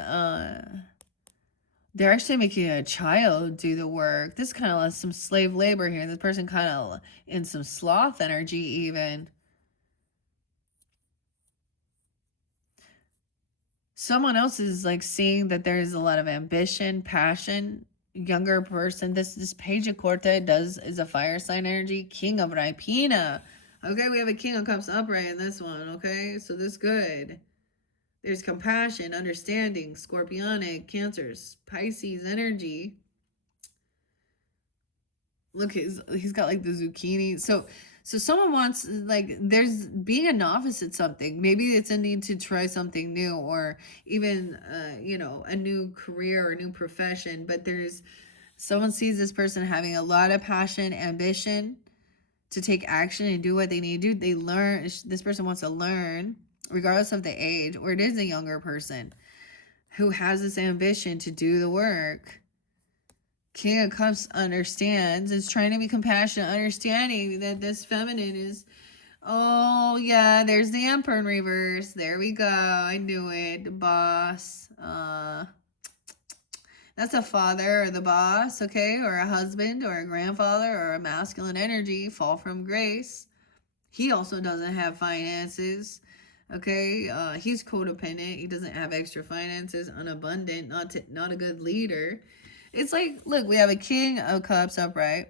they're actually making a child do the work. This kind of some slave labor here. This person kind of in some sloth energy even. Someone else is like seeing that there's a lot of ambition, passion. Younger person. This page of Corte is a fire sign energy. King of Ripina. Okay, we have a king of cups upright in this one. Okay, so this good. There's compassion, understanding, scorpionic, cancers, Pisces energy. Look, he's got like the zucchini. So someone wants, like, there's being a novice at something. Maybe it's a need to try something new, or even a new career or a new profession. But there's someone sees this person having a lot of passion, ambition to take action and do what they need to do. They learn. This person wants to learn, regardless of the age, or it is a younger person who has this ambition to do the work. King of Cups understands, is trying to be compassionate, understanding that this feminine is, oh yeah, there's the Emperor in reverse. There we go. I knew it. Boss. That's a father or the boss, okay? Or a husband or a grandfather or a masculine energy, fall from grace. He also doesn't have finances. Okay, he's codependent. He doesn't have extra finances, unabundant, not a good leader. It's like, look, we have a King of Cups upright.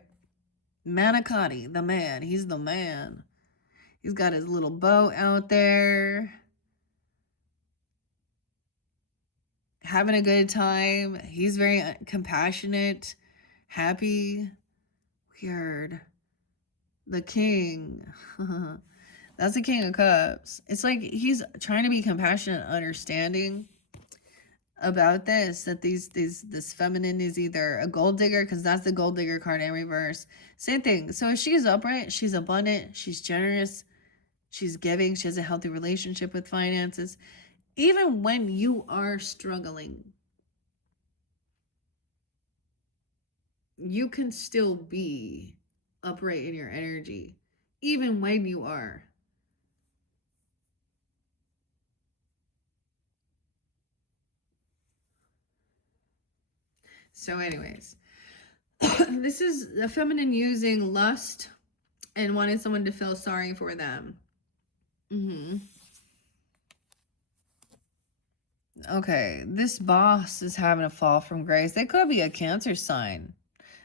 Manicotti, the man. He's the man. He's got his little boat out there, having a good time. He's very compassionate, happy. Weird. The king. That's the King of Cups. It's like he's trying to be compassionate, understanding about this, that this feminine is either a gold digger, because that's the gold digger card in reverse. Same thing. So if she's upright, she's abundant, she's generous, she's giving, she has a healthy relationship with finances. Even when you are struggling, you can still be upright in your energy, even when you are. So, anyways, this is a feminine using lust and wanting someone to feel sorry for them. Okay, this boss is having a fall from grace. They could be a Cancer sign.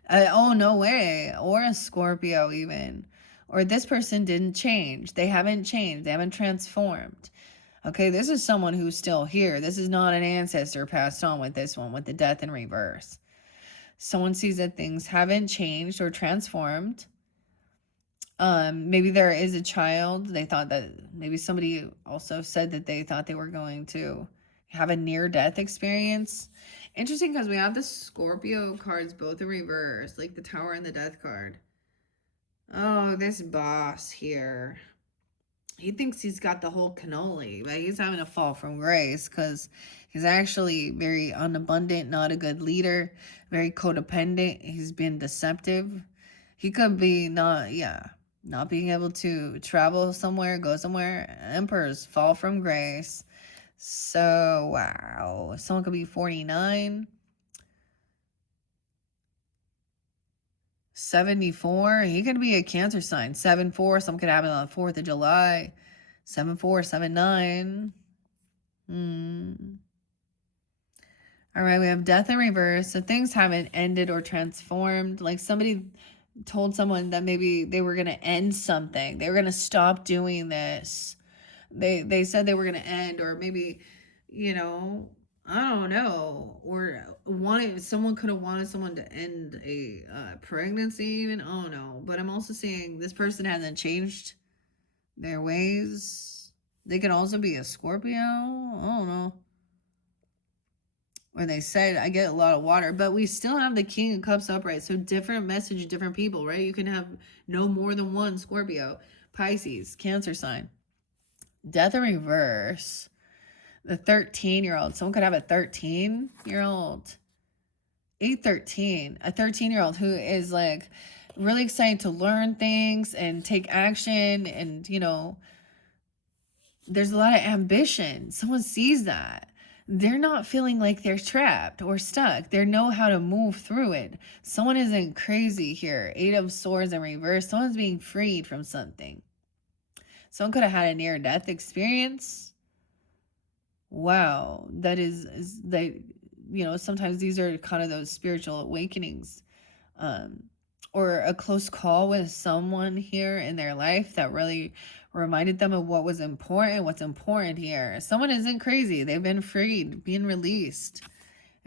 Oh, no way. Or a Scorpio, even. Or this person didn't change. They haven't changed. They haven't transformed. Okay, this is someone who's still here. This is not an ancestor passed on with this one, with the death in reverse. Someone sees that things haven't changed or transformed. Maybe there is a child. They thought that, maybe somebody also said that they thought they were going to have a near-death experience. Interesting, because we have the Scorpio cards both in reverse, like the Tower and the Death card. Oh, this boss here. He thinks he's got the whole cannoli, but he's having a fall from grace, because he's actually very unabundant, not a good leader, very codependent. He's been deceptive. He could be not being able to travel somewhere, go somewhere. Emperors fall from grace. So, wow. Someone could be 49. 74. He could be a Cancer sign. 7-4. Something could happen on the 4th of July. 7-4, 7-9. All right, we have death in reverse. So things haven't ended or transformed. Like somebody told someone that maybe they were going to end something. They were going to stop doing this. They said they were going to end, or maybe, I don't know, or someone could have wanted someone to end a pregnancy even. I don't know. But I'm also saying this person hasn't changed their ways. They could also be a Scorpio. I don't know. Or they said, I get a lot of water, but we still have the King of Cups upright. So different message, different people, right? You can have no more than one Scorpio. Pisces, Cancer sign. Death in reverse. The 13-year-old. Someone could have a 13-year-old. 8-13. A 13-year-old who is like really excited to learn things and take action. And, there's a lot of ambition. Someone sees that. They're not feeling like they're trapped or stuck. They know how to move through it. Someone isn't crazy here. 8 of Swords in reverse. Someone's being freed from something. Someone could have had a near-death experience. Wow. That is they, sometimes these are kind of those spiritual awakenings. Or a close call with someone here in their life that really reminded them of what was important, what's important here. Someone isn't crazy. They've been freed, being released.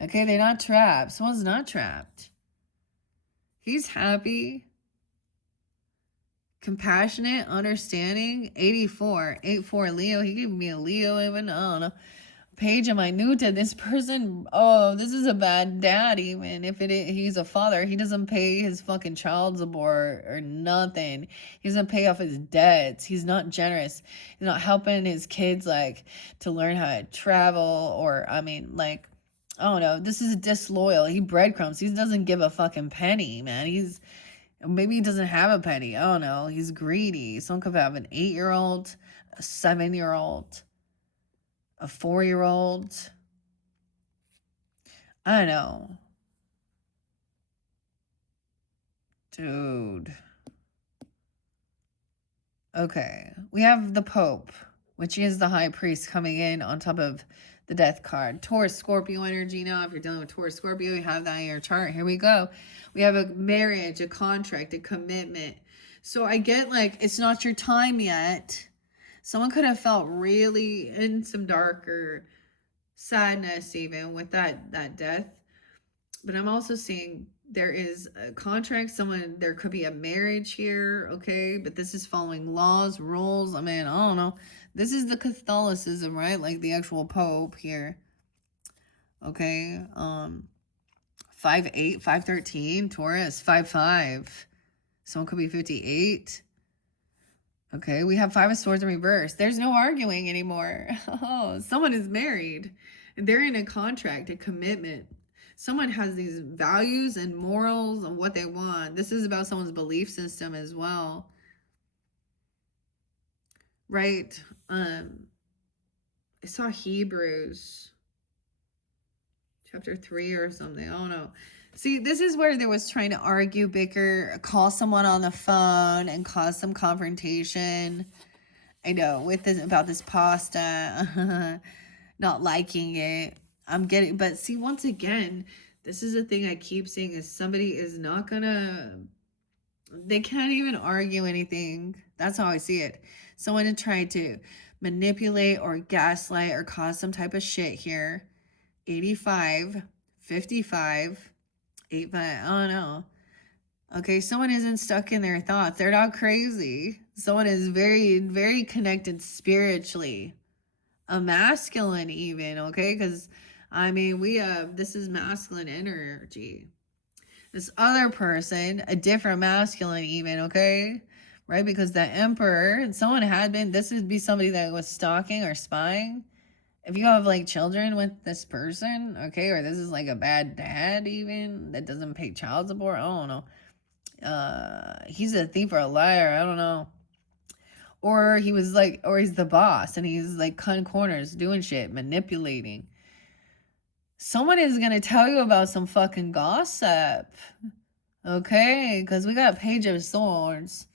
Okay, they're not trapped. Someone's not trapped. He's happy, compassionate, understanding. 84, 8-4 Leo. He gave me a Leo even. I don't know. Page, am I new to this person? Oh, this is a bad dad. Even if he's a father, he doesn't pay his fucking child support or nothing. He doesn't pay off his debts. He's not generous. He's not helping his kids to learn how to travel, or Oh no, this is disloyal. He breadcrumbs. He doesn't give a fucking penny, man. Maybe he doesn't have a penny. I don't know. He's greedy. Someone could have an 8-year-old, a 7-year-old, a 4-year-old. I don't know. Dude. Okay. We have the Pope, which is the high priest coming in on top of the death card. Taurus, Scorpio energy now. If you're dealing with Taurus, Scorpio, you have that in your chart. Here we go. We have a marriage, a contract, a commitment. So I get like, it's not your time yet. Someone could have felt really in some darker sadness even with that death. But I'm also seeing there is a contract, there could be a marriage here, okay? But this is following laws, rules. I mean, I don't know. This is the Catholicism, right? Like the actual Pope here. Okay. 5'8", 5'13", Taurus, 5'5". Someone could be 58. Okay, we have 5 of Swords in reverse. There's no arguing anymore. Oh, someone is married. They're in a contract, a commitment. Someone has these values and morals and what they want. This is about someone's belief system as well. Right? I saw Hebrews chapter 3 or something. I don't know. See, this is where there was trying to argue, bicker, call someone on the phone and cause some confrontation. I know, with this about this pasta, not liking it. But see, once again, this is a thing I keep seeing is somebody is not gonna, they can't even argue anything. That's how I see it. Someone tried to manipulate or gaslight or cause some type of shit here. 85, 55, 85, I don't know. Okay, someone isn't stuck in their thoughts. They're not crazy. Someone is very, very connected spiritually. A masculine even, okay? Because, I mean, this is masculine energy. This other person, a different masculine even, okay? Right? Because the emperor, and someone had been, this would be somebody that was stalking or spying. If you have like children with this person, okay, or this is like a bad dad even that doesn't pay child support, I don't know. He's a thief or a liar, I don't know. Or he's the boss and he's like cutting corners, doing shit, manipulating. Someone is gonna tell you about some fucking gossip. Okay, because we got Page of Swords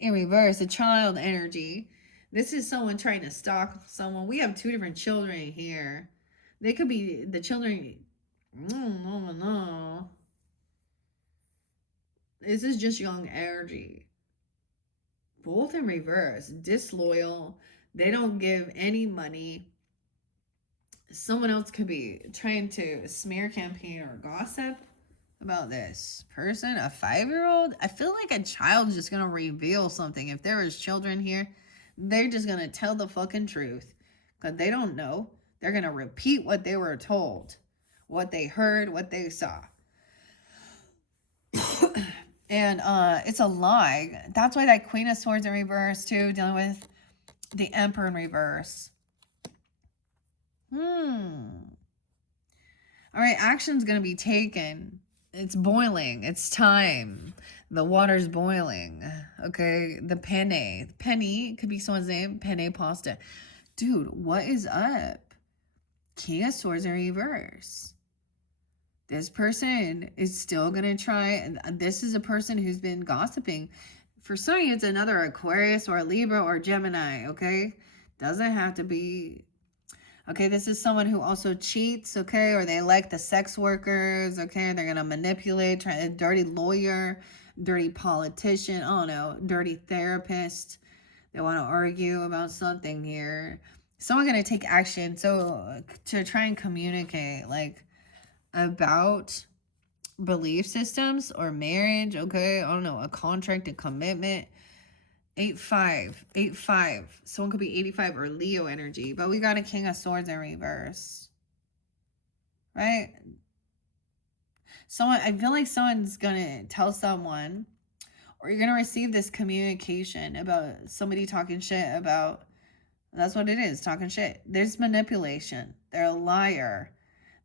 in reverse, a child energy. This is someone trying to stalk someone. We have 2 different children here. They could be the children. No. This is just young energy. Both in reverse, disloyal. They don't give any money. Someone else could be trying to smear campaign or gossip about this person, a 5-year-old. I feel like a child's just gonna reveal something. If there is children here, they're just gonna tell the fucking truth because they don't know. They're gonna repeat what they were told, what they heard, what they saw. And it's a lie. That's why that Queen of Swords in reverse too, dealing with the Emperor in reverse. All right, action's gonna be taken. It's boiling. It's time. The water's boiling. Okay, the penny could be someone's name. Penne pasta. Dude, what is up? King of Swords in reverse. This person is still gonna try, and this is a person who's been gossiping. For some, it's another Aquarius or a Libra or Gemini, okay? Doesn't have to be. Okay, this is someone who also cheats, okay? Or they like the sex workers, okay? They're gonna manipulate, try a dirty lawyer, dirty politician, I don't know, dirty therapist. They want to argue about something here. Someone gonna take action. So to try and communicate, like, about belief systems or marriage, okay? I don't know, a contract, a commitment. 8-5. Someone could be 85 or Leo energy, but we got a King of Swords in reverse. Right? I feel like someone's gonna tell someone, or you're gonna receive this communication about somebody talking shit about, that's what it is, talking shit. There's manipulation. They're a liar.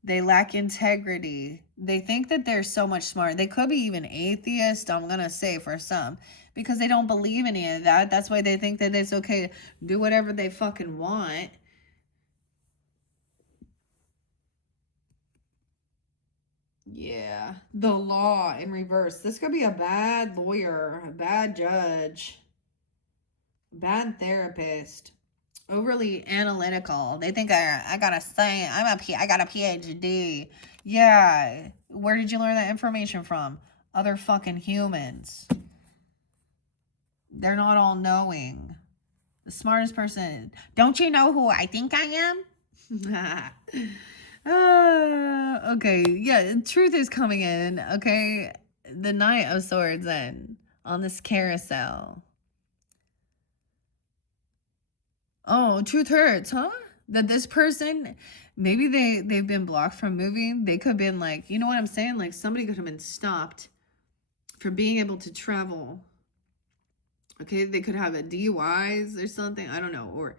They lack integrity. They think that they're so much smarter. They could be even atheist, I'm going to say, for some, because they don't believe in any of that. That's why they think that it's okay to do whatever they fucking want. Yeah. The law in reverse. This could be a bad lawyer, a bad judge, bad therapist. Overly analytical. They think I gotta say I got a PhD. Yeah. Where did you learn that information from? Other fucking humans. They're not all knowing. The smartest person. Don't you know who I think I am? Okay. Yeah. Truth is coming in. Okay. The Knight of Swords in on this carousel. Oh, truth hurts, huh? That this person, maybe they've been blocked from moving. They could have been like, you know what I'm saying? Like somebody could have been stopped from being able to travel. Okay, they could have a DUIs or something. I don't know, or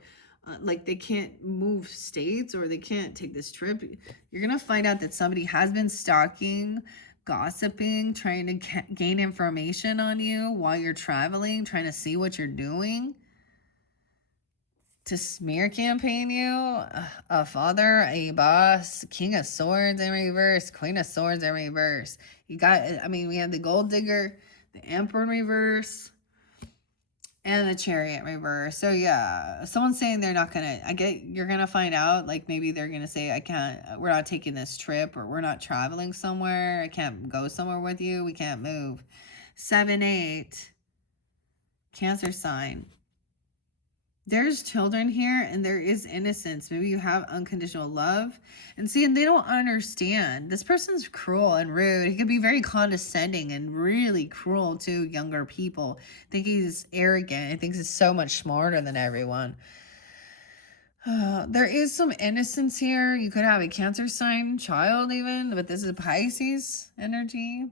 like they can't move states or they can't take this trip. You're gonna find out that somebody has been stalking, gossiping, trying to gain information on you while you're traveling, trying to see what you're doing. To smear campaign you, a father, a boss, King of Swords in reverse, Queen of Swords in reverse. You got, I mean, we have the Gold Digger, the Emperor in reverse, and the Chariot in reverse. So yeah, someone's saying they're not gonna, you're gonna find out, like maybe they're gonna say, we're not taking this trip, or we're not traveling somewhere, I can't go somewhere with you, we can't move. 7-8, Cancer sign. There's children here and there is innocence. Maybe you have unconditional love. And see, and they don't understand. This person's cruel and rude. He could be very condescending and really cruel to younger people. Think he's arrogant and thinks he's so much smarter than everyone. There is some innocence here. You could have a Cancer sign child even, but this is Pisces energy.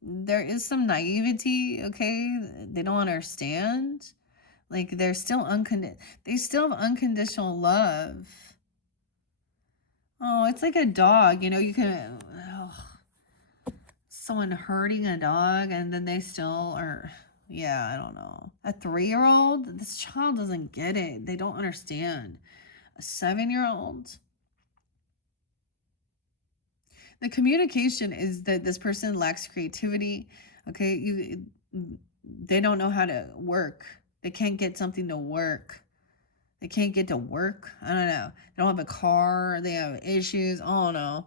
There is some naivety, okay? They don't understand. Like they're still they still have unconditional love. Oh, it's like a dog, you know, you can someone hurting a dog and then they still are, yeah, I don't know. A 3-year-old, this child doesn't get it. They don't understand. A 7-year-old. The communication is that this person lacks creativity. Okay, they don't know how to work. They can't get something to work. They can't get to work. I don't know. They don't have a car. They have issues. Oh no.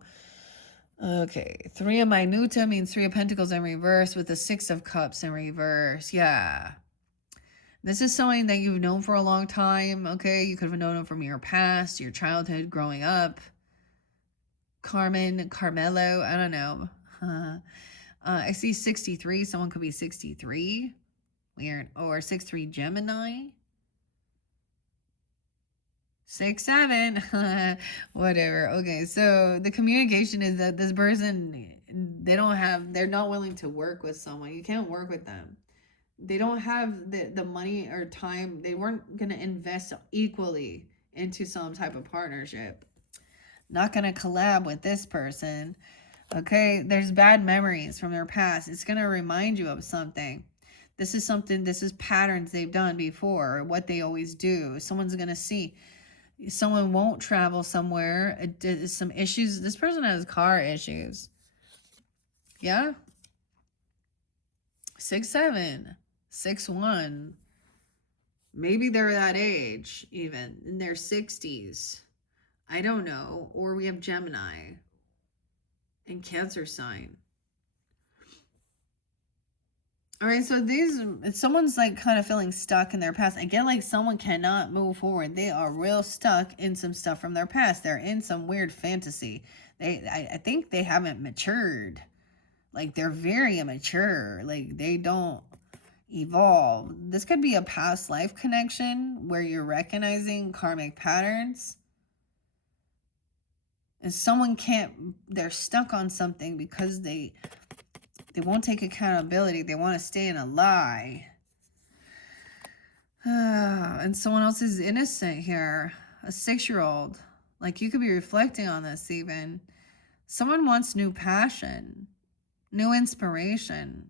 Okay. 3 of Minuta means 3 of Pentacles in reverse with the 6 of Cups in reverse. Yeah. This is something that you've known for a long time. Okay. You could have known it from your past, your childhood, growing up. Carmen, Carmelo. I don't know. I see 63. Someone could be 63. Weird. Or 6-3 Gemini. 6-7. Whatever. Okay, so the communication is that this person, they're not willing to work with someone. You can't work with them. They don't have the money or time. They weren't going to invest equally into some type of partnership. Not going to collab with this person. Okay, there's bad memories from their past. It's going to remind you of something. This is patterns they've done before, what they always do. Someone's going to see. Someone won't travel somewhere. Some issues. This person has car issues. Yeah. 6-7. 6-1. Maybe they're that age, even in their 60s. I don't know. Or we have Gemini and Cancer sign. All right, so someone's like kind of feeling stuck in their past. I get like someone cannot move forward. They are real stuck in some stuff from their past. They're in some weird fantasy. I think they haven't matured. Like they're very immature. Like they don't evolve. This could be a past life connection where you're recognizing karmic patterns. And someone they're stuck on something because they won't take accountability. They want to stay in a lie. And someone else is innocent here. A 6-year-old. Like, you could be reflecting on this even. Someone wants new passion, new inspiration.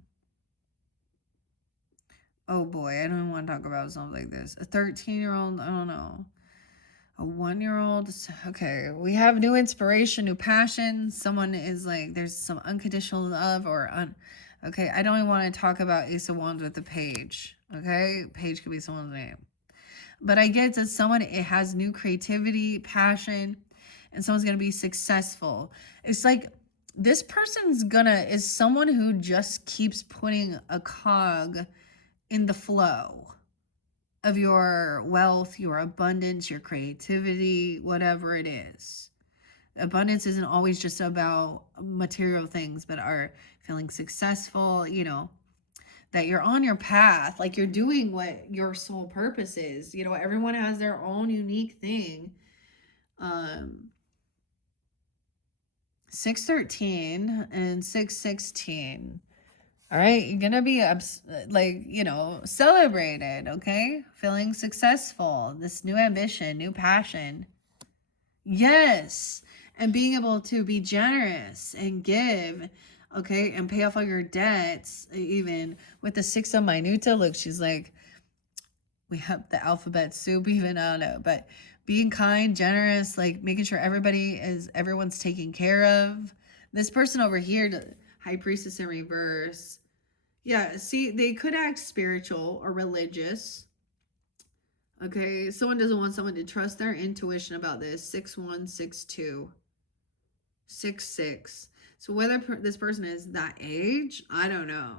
Oh boy, I don't want to talk about something like this. A 13-year-old, I don't know. A 1-year-old, okay. We have new inspiration, new passion. Someone is like, there's some unconditional love okay. I don't even want to talk about Ace of Wands with the page. Okay, page could be someone's name. But I get that someone, it has new creativity, passion, and someone's going to be successful. It's like this person's is someone who just keeps putting a cog in the flow of your wealth, your abundance, your creativity, whatever it is. Abundance isn't always just about material things, but are feeling successful, you know, that you're on your path, like you're doing what your soul purpose is. You know, everyone has their own unique thing. 613 and 616. All right, you're gonna be like, you know, celebrated, okay? Feeling successful, this new ambition, new passion. Yes, and being able to be generous and give, okay, and pay off all your debts. Even with the 6 of Minuta, look, she's like, we have the alphabet soup, even, I don't know, but being kind, generous, like making sure everyone's taken care of. This person over here, the High Priestess in reverse. Yeah, see, they could act spiritual or religious. Okay, someone doesn't want someone to trust their intuition about this. 6162. 66. So whether this person is that age, I don't know.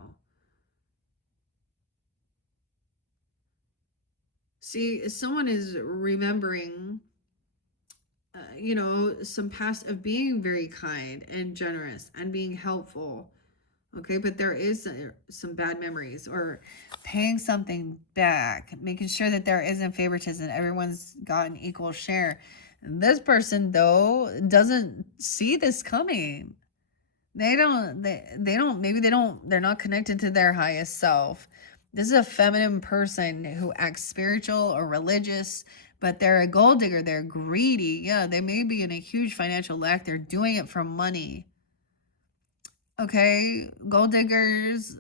See, someone is remembering, you know, some past of being very kind and generous and being helpful. Okay, but there is some bad memories, or paying something back, making sure that there isn't favoritism, everyone's got an equal share. And this person, though, doesn't see this coming. They're not connected to their highest self. This is a feminine person who acts spiritual or religious, but they're a gold digger. They're greedy. Yeah, they may be in a huge financial lack. They're doing it for money. Okay, gold diggers.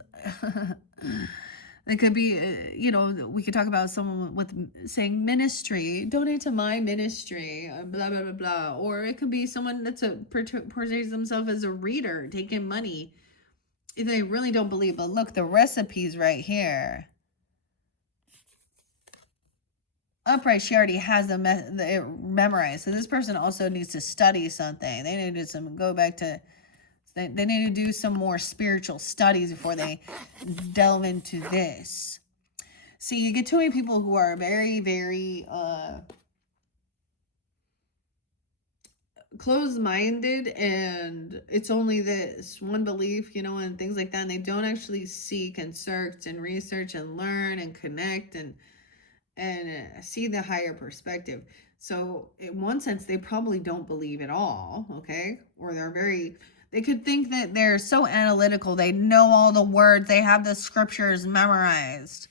They could be, you know, we could talk about someone with saying ministry, donate to my ministry, blah, blah, blah, blah. Or it could be someone that's portrays themselves as a reader, taking money. They really don't believe, but look, the recipe's right here. Upright, she already has it memorized. So this person also needs to study something. They need to go back to, they need to do some more spiritual studies before they delve into this. See, you get too many people who are very, very closed-minded, and it's only this one belief, you know, and things like that. And they don't actually seek and search and research and learn and connect and see the higher perspective. So in one sense, they probably don't believe at all, okay? Or they could think that they're so analytical, they know all the words, they have the scriptures memorized.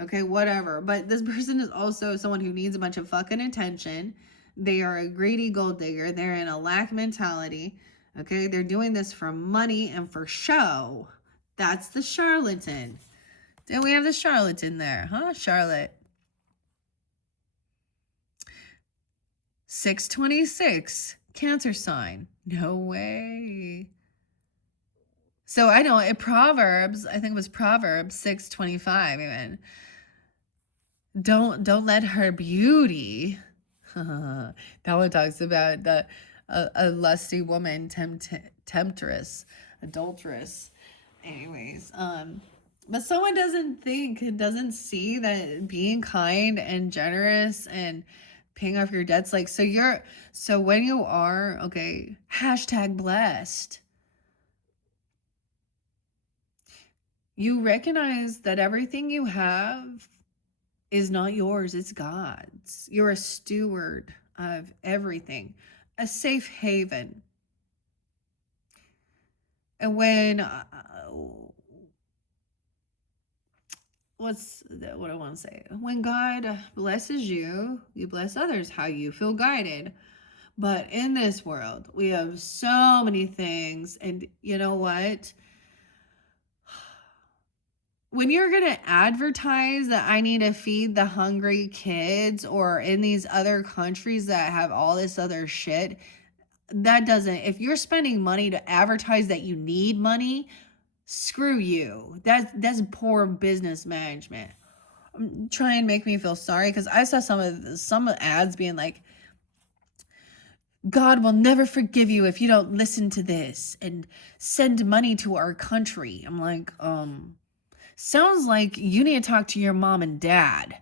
Okay, whatever. But this person is also someone who needs a bunch of fucking attention. They are a greedy gold digger. They're in a lack mentality. Okay, they're doing this for money and for show. That's the charlatan. Then we have the charlatan there, huh, Charlotte? 626, Cancer sign. No way. So I know in Proverbs, I think it was Proverbs 6:25 even. Don't let her beauty. That one talks about a lusty woman, temptress, adulteress. Anyways, but someone doesn't see that being kind and generous and paying off your debts, like, so when you are, okay, #blessed, you recognize that everything you have is not yours, it's God's. You're a steward of everything, a safe haven. And when what I want to say? When God blesses you, you bless others how you feel guided. But in this world, we have so many things. And you know what? When you're going to advertise that I need to feed the hungry kids, or in these other countries that have all this other shit, that doesn't, if you're spending money to advertise that you need money, screw you. That's poor business management. Try and make me feel sorry, because I saw some ads being like, God will never forgive you if you don't listen to this and send money to our country. I'm like, sounds like you need to talk to your mom and dad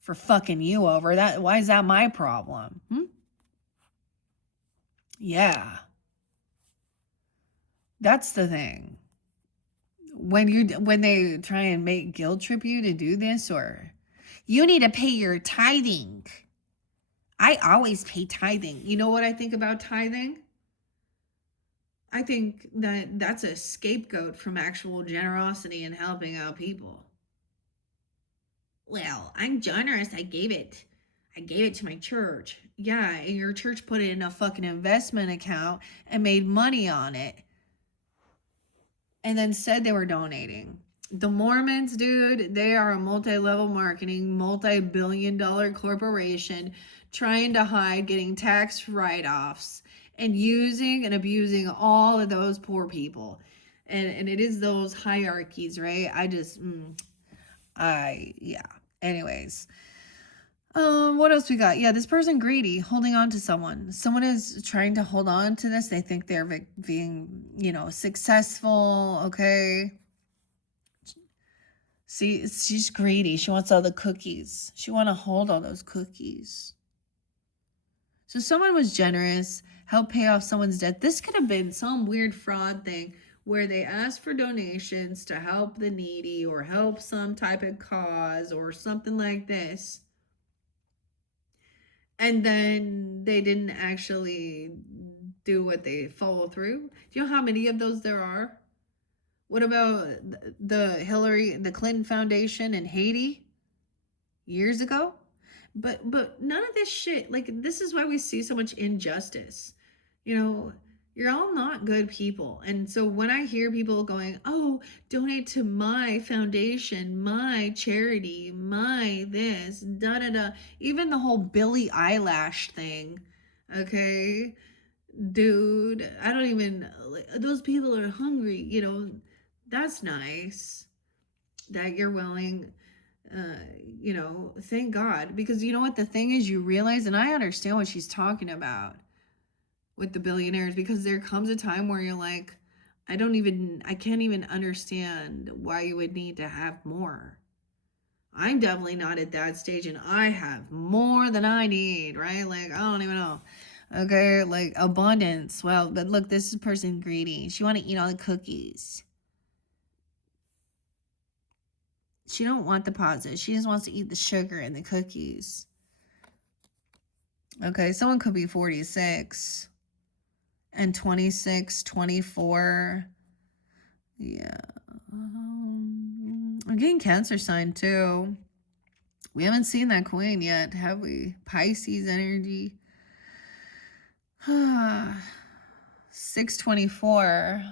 for fucking you over that. Why is that my problem? Yeah. That's the thing. When they try and make guilt trip you to do this, or you need to pay your tithing. I always pay tithing. You know what I think about tithing? I think that that's a scapegoat from actual generosity and helping out people. Well, I'm generous. I gave it to my church. Yeah, and your church put it in a fucking investment account and made money on it. And then said they were donating. The Mormons, dude, they are a multi-level marketing, multi-billion-dollar corporation trying to hide getting tax write-offs and using and abusing all of those poor people. And it is those hierarchies, right? Yeah. Anyways. What else we got? Yeah, this person greedy, holding on to someone. Someone is trying to hold on to this. They think they're being, successful, okay? See, she's greedy. She wants all the cookies. She want to hold all those cookies. So someone was generous, helped pay off someone's debt. This could have been some weird fraud thing where they asked for donations to help the needy or help some type of cause or something like this. And then they didn't actually do what they follow through. Do you know how many of those there are? What about the Clinton Foundation in Haiti years ago? But none of this shit, like, this is why we see so much injustice. You're all not good people. And so when I hear people going, oh, donate to my foundation, my charity, my this, da da da, even the whole Billie Eilish thing, okay, dude, I don't even, those people are hungry, that's nice that you're willing, thank God. Because you know what the thing is, you realize, and I understand what she's talking about with the billionaires, because there comes a time where you're like, I can't even understand why you would need to have more. I'm definitely not at that stage, and I have more than I need, right? Like, I don't even know. Okay, like abundance. Well, but look, this is person greedy. She want to eat all the cookies. She don't want the positive. She just wants to eat the sugar and the cookies. Okay, someone could be 46 and 26, 24. Yeah. I'm getting Cancer sign too. We haven't seen that queen yet, have we? Pisces energy. 624.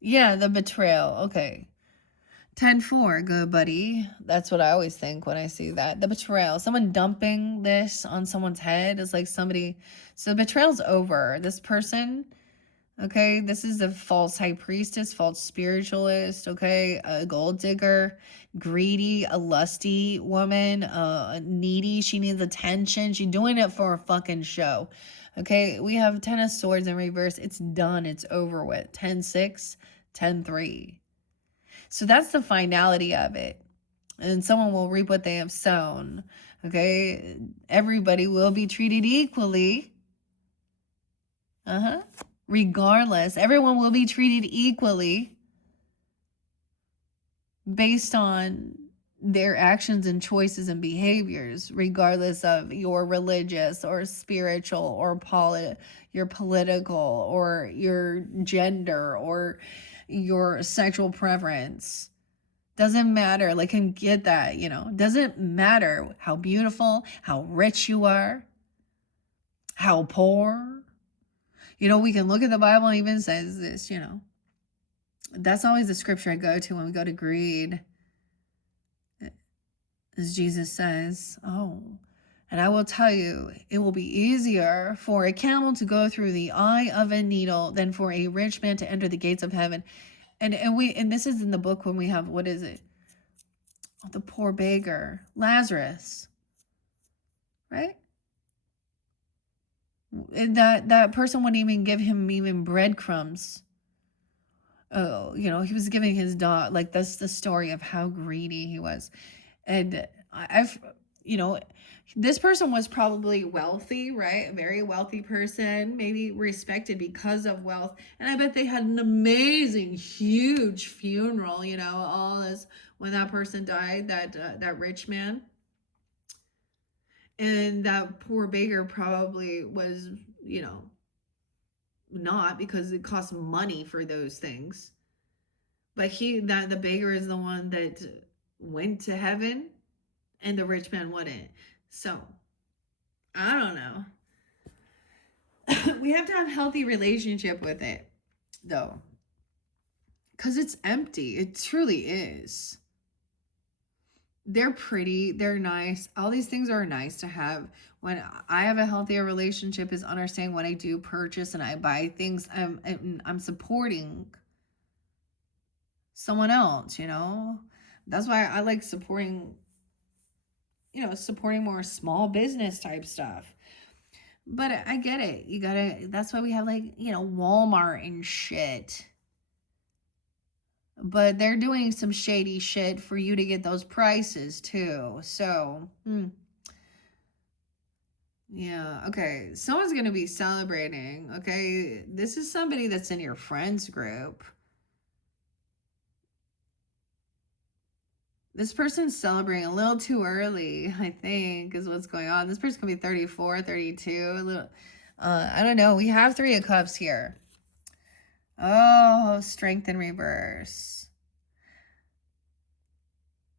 Yeah, the betrayal. Okay. 10-4, good buddy. That's what I always think when I see that. The betrayal. Someone dumping this on someone's head is like somebody. So the betrayal's over. This person, okay, this is a false high priestess, false spiritualist, okay, a gold digger, greedy, a lusty woman, needy. She needs attention. She's doing it for a fucking show. Okay, we have 10 of swords in reverse. It's done. It's over with. 10-6, 10-3. So that's the finality of it. And someone will reap what they have sown. Okay? Everybody will be treated equally. Regardless. Everyone will be treated equally based on their actions and choices and behaviors, regardless of your religious or spiritual or your political or your gender or your sexual preference. Doesn't matter. Like, can get that, doesn't matter how beautiful, how rich you are, how poor, You know, we can look at the Bible and even says this, you know. That's always the scripture I go to when we go to greed. As Jesus says, oh, and I will tell you, it will be easier for a camel to go through the eye of a needle than for a rich man to enter the gates of heaven. And this is in the book when we have, what is it? The poor beggar, Lazarus, right? And that person wouldn't even give him even breadcrumbs. Oh, you know, he was giving his dog, like, that's the story of how greedy he was. And I've, you know, this person was probably wealthy, right? A very wealthy person, maybe respected because of wealth. And I bet they had an amazing, huge funeral, you know, all this when that person died, that rich man. And that poor beggar probably was, you know, not, because it costs money for those things. But the beggar is the one that went to heaven and the rich man wouldn't. So I don't know. We have to have a healthy relationship with it, though, because it's empty. It truly is. They're pretty, they're nice. All these things are nice to have. When I have a healthier relationship is understanding when I do purchase and I buy things, I'm supporting someone else, you know. That's why I like supporting, you know, supporting more small business type stuff. But I get it. You gotta, that's why we have, like, you know, Walmart and shit. But they're doing some shady shit for you to get those prices too. So, yeah, okay. Someone's gonna be celebrating, okay? This is somebody that's in your friends group. This person's celebrating a little too early, I think, is what's going on. This person can be 34, 32, a little, I don't know. We have 3 of Cups here. Oh, strength in reverse.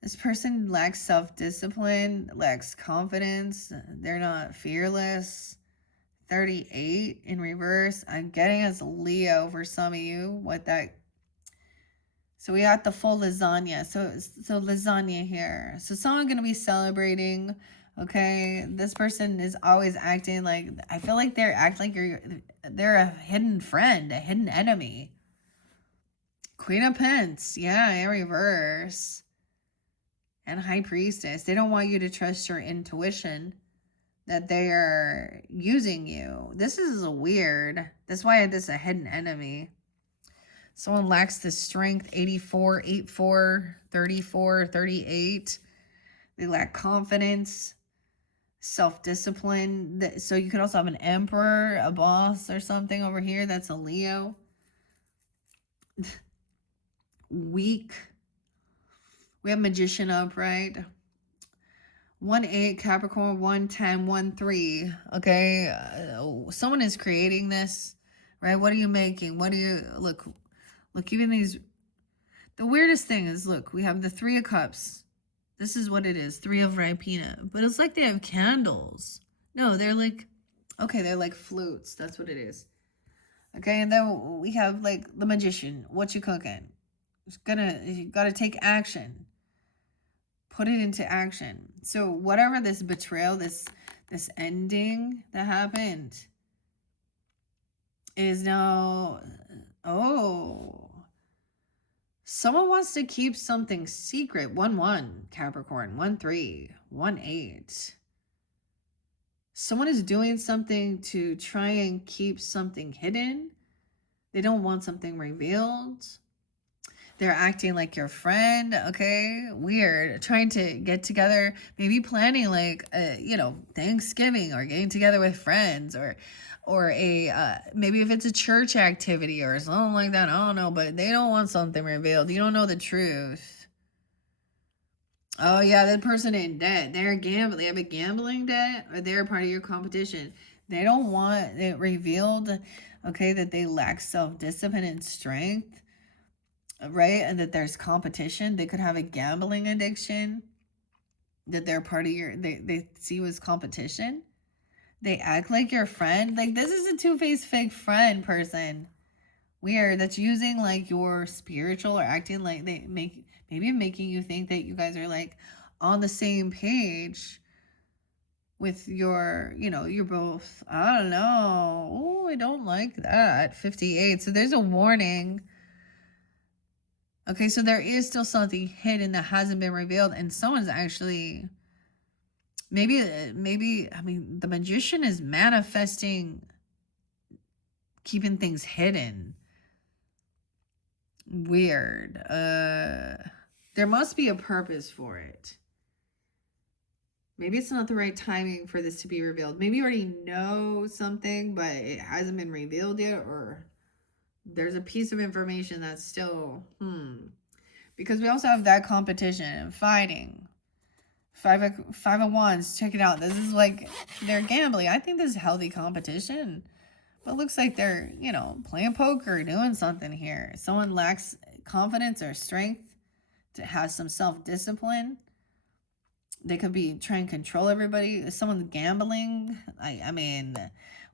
This person lacks self-discipline, lacks confidence. They're not fearless. 38 in reverse. I'm getting as Leo for some of you. What that? So we got the full lasagna. So lasagna here. So someone gonna be celebrating. Okay, this person is always acting like, I feel like they're acting like they're a hidden friend, a hidden enemy. Queen of Pence, yeah, in reverse. And High Priestess. They don't want you to trust your intuition, that they are using you. This is weird. That's why this is a hidden enemy. Someone lacks the strength. 84, 84, 34, 38. They lack confidence, self-discipline. So you could also have an emperor, a boss or something over here. That's a Leo. Weak. We have Magician upright. 1-8 Capricorn, 1-10, 1-3. Okay, someone is creating this, right? What are you making? What do you look? Even these. The weirdest thing is, look, we have the 3 of Cups. This is what it is, 3 of Rapina. But it's like they have candles. No, they're like, okay, they're like flutes. That's what it is. Okay, and then we have like the Magician. What you cooking? You gotta take action. Put it into action. So whatever this betrayal, this ending that happened is now, someone wants to keep something secret. 1-1 Capricorn, 1-3, 1-8. Someone is doing something to try and keep something hidden. They don't want something revealed. They're acting like your friend, okay? Weird. Trying to get together, maybe planning like, you know, Thanksgiving or getting together with friends or maybe if it's a church activity or something like that. I don't know, but they don't want something revealed. You don't know the truth. Oh yeah, that person in debt. They're gambling. They have a gambling debt, or they're part of your competition. They don't want it revealed, okay, that they lack self-discipline and strength. Right? And that there's competition. They could have a gambling addiction that they're part of they see you as competition. They act like your friend. Like, this is a two-faced fake friend person. Weird. That's using like your spiritual or acting like they make, maybe making you think that you guys are like on the same page with your, you're both, I don't know. Oh, I don't like that. 58. So there's a warning. Okay, so there is still something hidden that hasn't been revealed, and someone's actually maybe I mean, the magician is manifesting keeping things hidden. Weird. There must be a purpose for it. Maybe it's not the right timing for this to be revealed. Maybe you already know something, but it hasn't been revealed yet, or there's a piece of information that's still, Because we also have that competition, fighting. Five of Wands, check it out. This is like, they're gambling. I think this is healthy competition. But it looks like they're, playing poker, doing something here. Someone lacks confidence or strength to have some self-discipline. They could be trying to control everybody. Someone's gambling. I mean,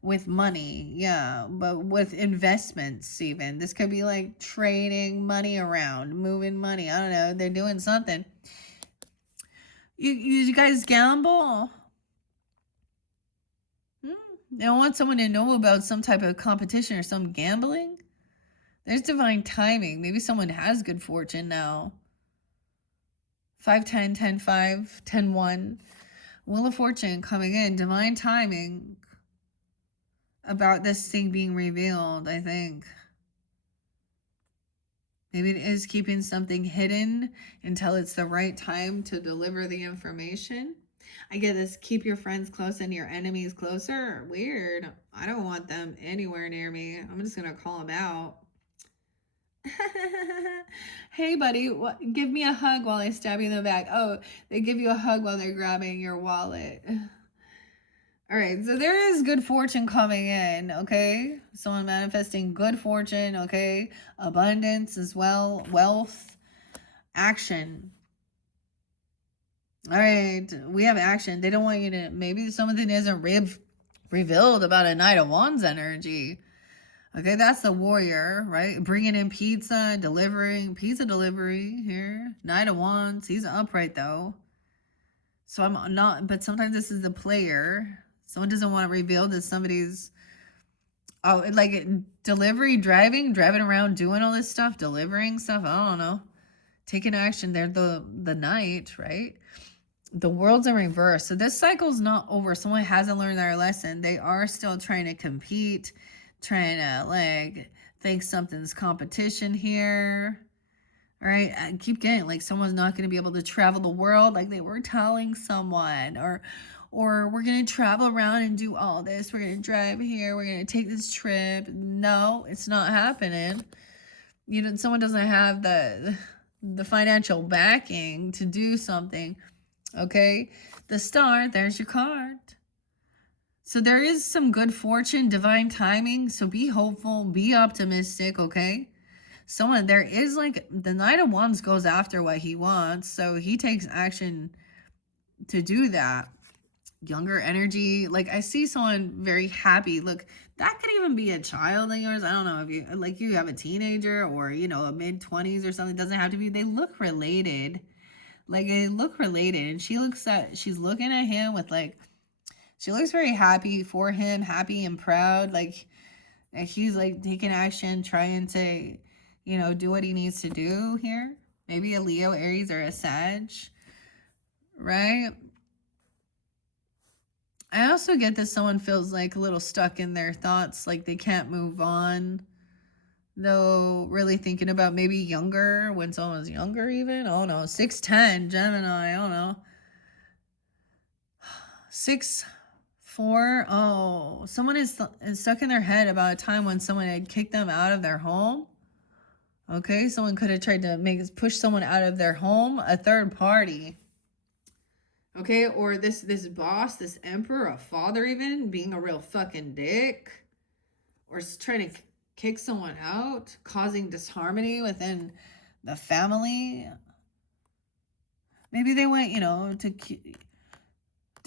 with money, yeah, but with investments even. This could be like trading money around, moving money. I don't know. They're doing something. You guys gamble? They don't want someone to know about some type of competition or some gambling. There's divine timing. Maybe someone has good fortune now. 5, 10, 10, 5, 10, 1. Wheel of Fortune coming in. Divine timing about this thing being revealed, I think. Maybe it is keeping something hidden until it's the right time to deliver the information. I get this, keep your friends close and your enemies closer. Weird. I don't want them anywhere near me. I'm just going to call them out. Hey, buddy, give me a hug while I stab you in the back. Oh, they give you a hug while they're grabbing your wallet. All right, so there is good fortune coming in, okay? Someone manifesting good fortune, okay? Abundance as well, wealth, action. All right, we have action. They don't want you to, maybe something isn't revealed about a Knight of Wands energy. Okay, that's the warrior, right? Bringing in pizza, pizza delivery here. Knight of Wands, he's upright though. So I'm not, but sometimes this is the player. Someone doesn't want to reveal that somebody's, like driving around, doing all this stuff, delivering stuff. I don't know. Taking action. They're the knight, right? The world's in reverse. So this cycle's not over. Someone hasn't learned their lesson. They are still trying to compete, trying to like think something's competition here. All right, I keep getting like someone's not going to be able to travel the world like they were telling someone, or we're going to travel around and do all this. We're going to drive here. We're going to take this trip. No, it's not happening. Someone doesn't have the financial backing to do something. Okay, the star, there's your card. So there is some good fortune, divine timing. So be hopeful, be optimistic, okay? There is like the Knight of Wands goes after what he wants. So he takes action to do that. Younger energy. Like I see someone very happy. Look, that could even be a child of yours. I don't know if you have a teenager or, a mid-20s or something. It doesn't have to be. They look related. Like they look related. And she's looking at him with like, she looks very happy for him, happy and proud. Like he's like taking action, trying to, do what he needs to do here. Maybe a Leo, Aries, or a Sag, right? I also get that someone feels like a little stuck in their thoughts, like they can't move on. Though really thinking about maybe younger, when someone was younger even. Oh no, 6'10", Gemini, I don't know. 6'4", oh, someone is stuck in their head about a time when someone had kicked them out of their home. Okay, someone could have tried to push someone out of their home, a third party. Okay, or this boss, this emperor, a father even, being a real fucking dick. Or trying to kick someone out, causing disharmony within the family. Maybe they went,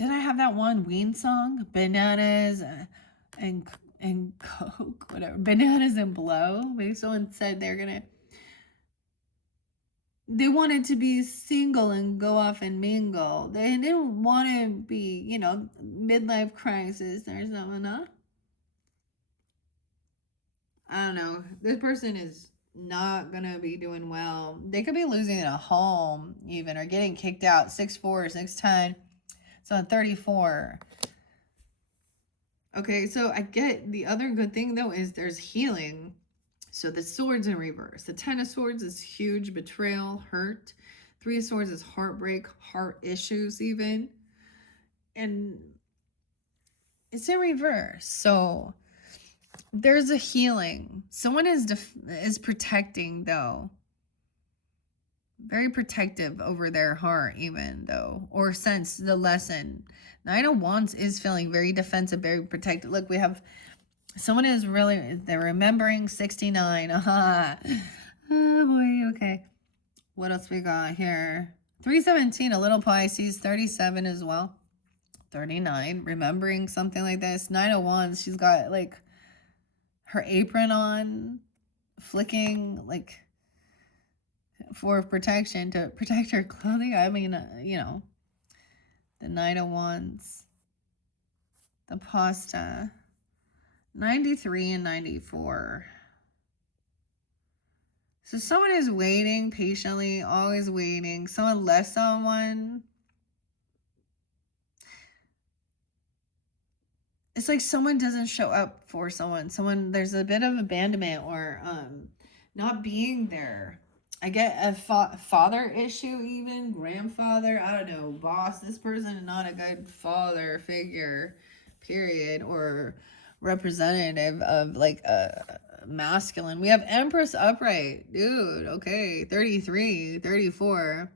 did I have that one Ween song? Bananas and Coke, whatever. Bananas and blow. Maybe someone said they wanted to be single and go off and mingle. They didn't want to be, midlife crisis or something, huh? I don't know. This person is not gonna be doing well. They could be losing a home even, or getting kicked out. 6'4", 6'10". So I'm 34. Okay, so I get the other good thing though is there's healing. So the swords in reverse. The 10 of swords is huge betrayal, hurt. 3 of swords is heartbreak, heart issues even. And it's in reverse. So there's a healing. Someone is protecting though. Very protective over their heart even though, or sense the lesson. 9 of Wands is feeling very defensive, very protective. Look, we have someone is really, they're remembering 69. Oh boy, okay. What else we got here? 317, a little Pisces. 37 as well. 39, remembering something like this. 9 of Wands, she's got like her apron on, flicking like for protection, to protect her clothing. I mean, the 9 of Wands, the pasta. 93 and 94. So someone is waiting patiently, always waiting. Someone left someone. It's like someone doesn't show up for someone. There's a bit of abandonment or not being there. I get a father issue even, grandfather, I don't know, boss. This person is not a good father figure, period, or representative of like a masculine. We have Empress upright, dude. Okay, 33, 34,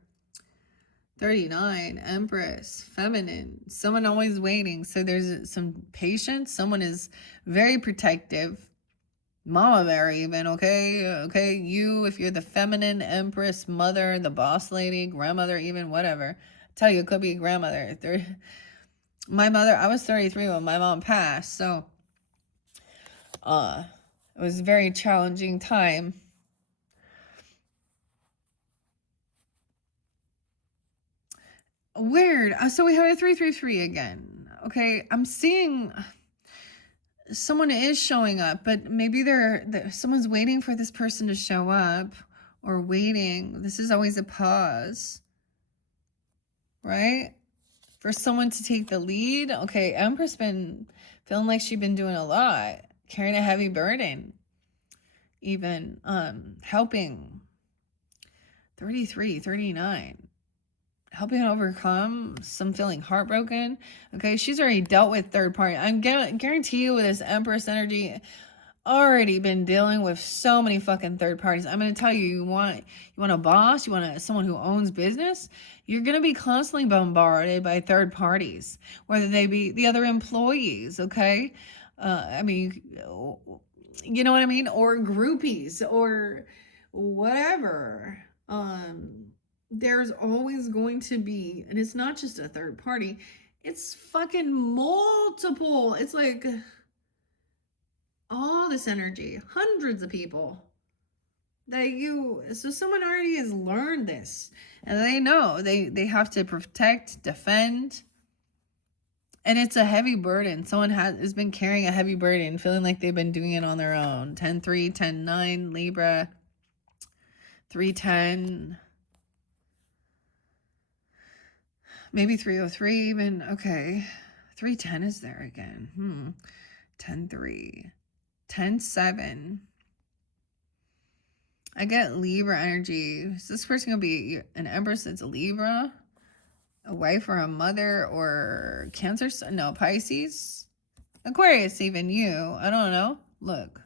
39, Empress, feminine. Someone always waiting. So there's some patience. Someone is very protective. Mama bear even, okay, you, if you're the feminine Empress, mother, the boss lady, grandmother, even whatever. I tell you, it could be a grandmother. My mother, I was 33 when my mom passed, so it was a very challenging time. Weird. So we have a 333 again. Okay, I'm seeing someone is showing up, but maybe someone's waiting for this person to show up, or waiting. This is always a pause, right? For someone to take the lead. Okay, Empress been feeling like she's been doing a lot, carrying a heavy burden, even helping. 33, 39. Helping overcome some feeling heartbroken. Okay, she's already dealt with third party. I'm guarantee you with this Empress energy, already been dealing with so many fucking third parties. I'm going to tell you, you want a boss, you want someone who owns business, you're going to be constantly bombarded by third parties, whether they be the other employees, okay? I mean, you know what I mean? Or groupies or whatever. There's always going to be, and it's not just a third party, it's fucking multiple. It's like all this energy, hundreds of people so someone already has learned this, and they know they have to protect, defend, and it's a heavy burden. Someone has been carrying a heavy burden, feeling like they've been doing it on their own. 10-3, 10-9, Libra, 3-10, maybe 303 even. Okay, 310 is there again. 10-3, 10-7. I get Libra energy. Is this person gonna be an Empress that's a Libra, a wife or a mother, or Cancer? No, Pisces, Aquarius, even you. I don't know. Look.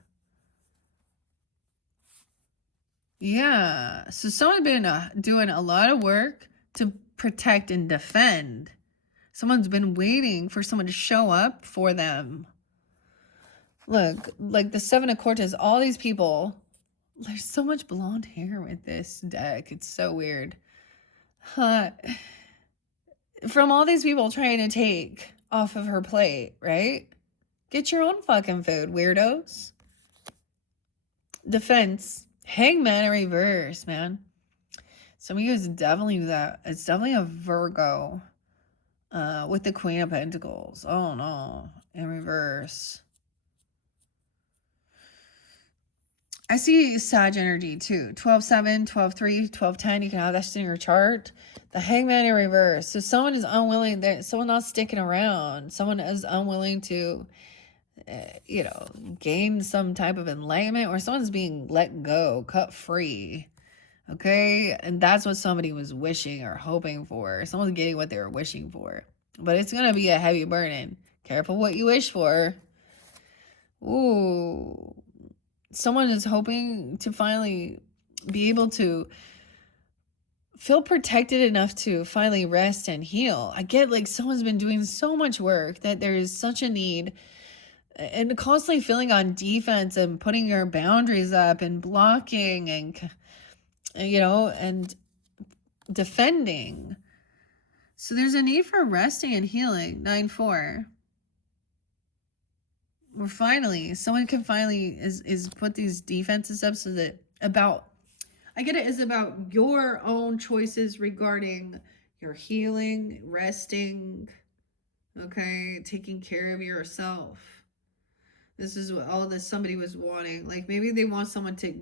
Yeah. So someone's been doing a lot of work to protect and defend. Someone's been waiting for someone to show up for them. Look, like the 7 of Quarters, all these people. There's so much blonde hair with this deck. It's so weird. from all these people trying to take off of her plate, right? Get your own fucking food, weirdos. Defense. Hangman in reverse, man. Some of you is definitely that. It's definitely a Virgo. With the Queen of Pentacles. Oh no. In reverse. I see Sag energy too. 12-7, 12-3, 12-10. You can have that in your chart. The Hangman in reverse. So someone is unwilling. Someone not sticking around. Someone is unwilling to, gain some type of enlightenment, or someone's being let go, cut free. Okay? And that's what somebody was wishing or hoping for. Someone's getting what they were wishing for. But it's going to be a heavy burden. Careful what you wish for. Ooh. Someone is hoping to finally be able to feel protected enough to finally rest and heal. I get like someone's been doing so much work that there is such a need, and constantly feeling on defense and putting your boundaries up and blocking and and defending. So there's a need for resting and healing. 9-4. We're finally, someone can finally is put these defenses up so that I get it, is about your own choices regarding your healing, resting, okay, taking care of yourself. This is what all this somebody was wanting. Like maybe they want someone to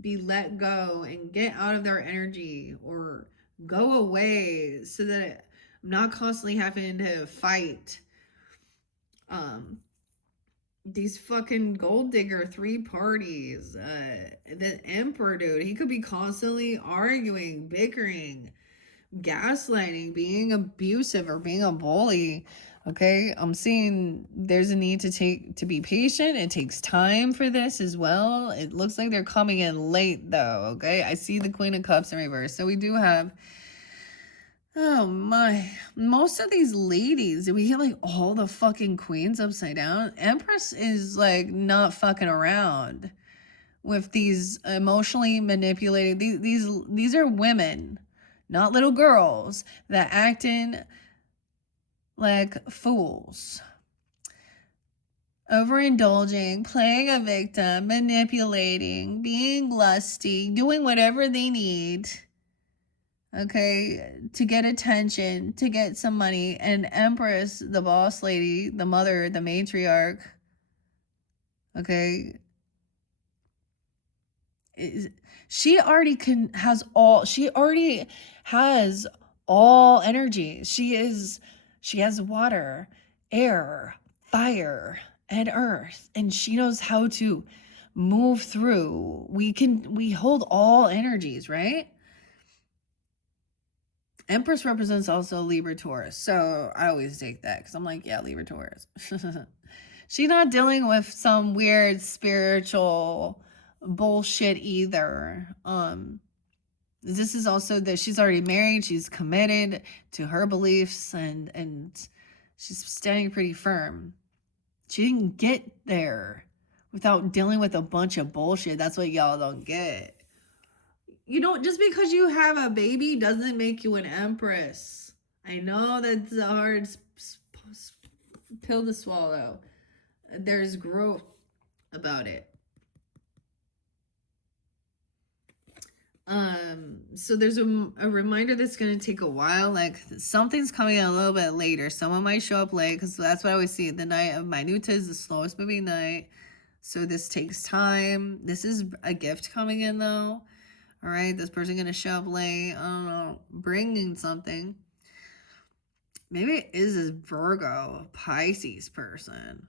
be let go and get out of their energy or go away so that I'm not constantly having to fight these fucking gold digger 3 parties. The emperor dude, he could be constantly arguing, bickering, gaslighting, being abusive, or being a bully. Okay, I'm seeing there's a need to be patient. It takes time for this as well. It looks like they're coming in late though. Okay, I see the Queen of Cups in reverse, so we do have, oh my, most of these ladies, we get like all the fucking queens upside down. Empress is like not fucking around with these emotionally manipulated, these are women, not little girls, that acting like fools, overindulging, playing a victim, manipulating, being lusty, doing whatever they need, okay, to get attention, to get some money. And Empress, the boss lady, the mother, the matriarch, okay, she already has all energy. She has water, air, fire, and earth, and she knows how to move through. We hold all energies, right? Empress represents also Libra Taurus. So I always take that because I'm like, yeah, Libra Taurus. She's not dealing with some weird spiritual bullshit either. This is also that she's already married, she's committed to her beliefs, and she's standing pretty firm. She didn't get there without dealing with a bunch of bullshit. That's what y'all don't get. Just because you have a baby doesn't make you an empress. I know that's a hard pill to swallow. There's growth about it. So there's a reminder that's going to take a while. Like something's coming a little bit later. Someone might show up late, because that's what I always see. The night of Minuta is the slowest moving night. So this takes time. This is a gift coming in though. All right, this person going to show up late. I don't know, bringing something. Maybe it is this Virgo, Pisces person.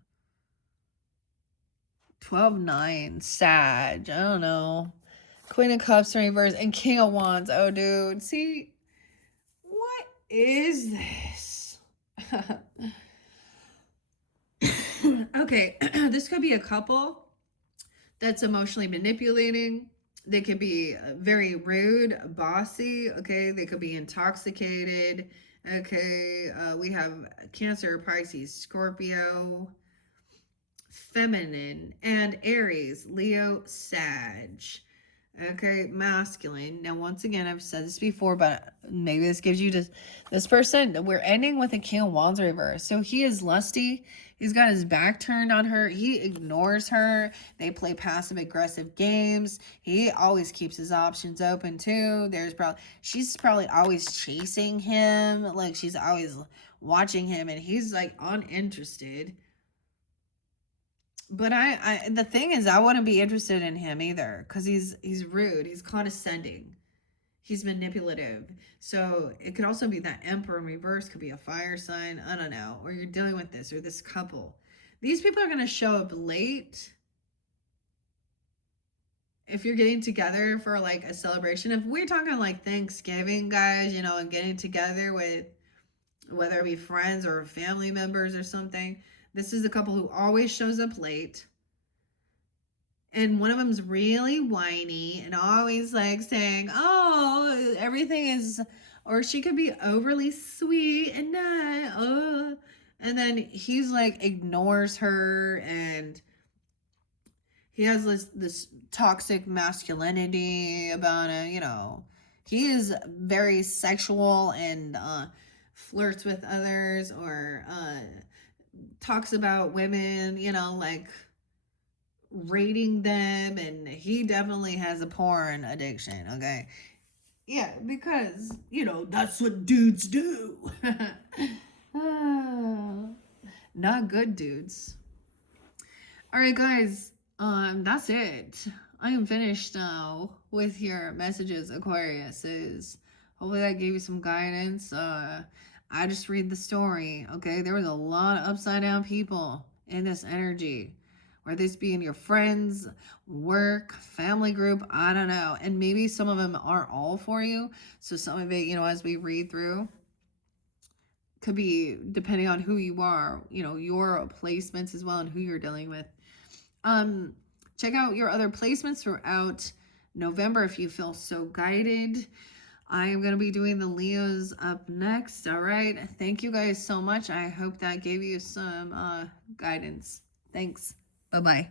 12-9, Sag. I don't know. Queen of Cups in reverse and King of Wands. Oh, dude. See, what is this? Okay, this could be a couple that's emotionally manipulating. They could be very rude, bossy. Okay, they could be intoxicated. Okay, we have Cancer, Pisces, Scorpio, feminine, and Aries, Leo, Sag. Okay, masculine. Now, once again, I've said this before, but maybe this gives you this person. We're ending with a King of Wands reverse. So he is lusty. He's got his back turned on her. He ignores her. They play passive aggressive games. He always keeps his options open too. She's probably always chasing him. Like she's always watching him, and he's like uninterested. But the thing is, I wouldn't be interested in him either, because he's rude, he's condescending, he's manipulative. So it could also be that Emperor in reverse could be a fire sign. I don't know, or you're dealing with this or this couple. These people are gonna show up late if you're getting together for like a celebration. If we're talking like Thanksgiving, guys, you know, and getting together with whether it be friends or family members or something. This is a couple who always shows up late. And one of them's really whiny and always like saying, oh, everything is, or she could be overly sweet and nice. Oh. And then he's like ignores her, and he has this toxic masculinity about it, you know. He is very sexual and flirts with others, or talks about women, you know, like rating them, and he definitely has a porn addiction, okay? Yeah, because, you know, that's what dudes do. Not good dudes. All right, guys, that's it. I am finished now with your messages, Aquariuses. Hopefully that gave you some guidance. I just read the story, okay? There was a lot of upside down people in this energy. Whether this be in your friends, work, family group, I don't know. And maybe some of them aren't all for you. So some of it, you know, as we read through, could be depending on who you are, you know, your placements as well and who you're dealing with. Check out your other placements throughout November if you feel so guided. I am going to be doing the Leos up next. All right. Thank you guys so much. I hope that gave you some guidance. Thanks. Bye-bye.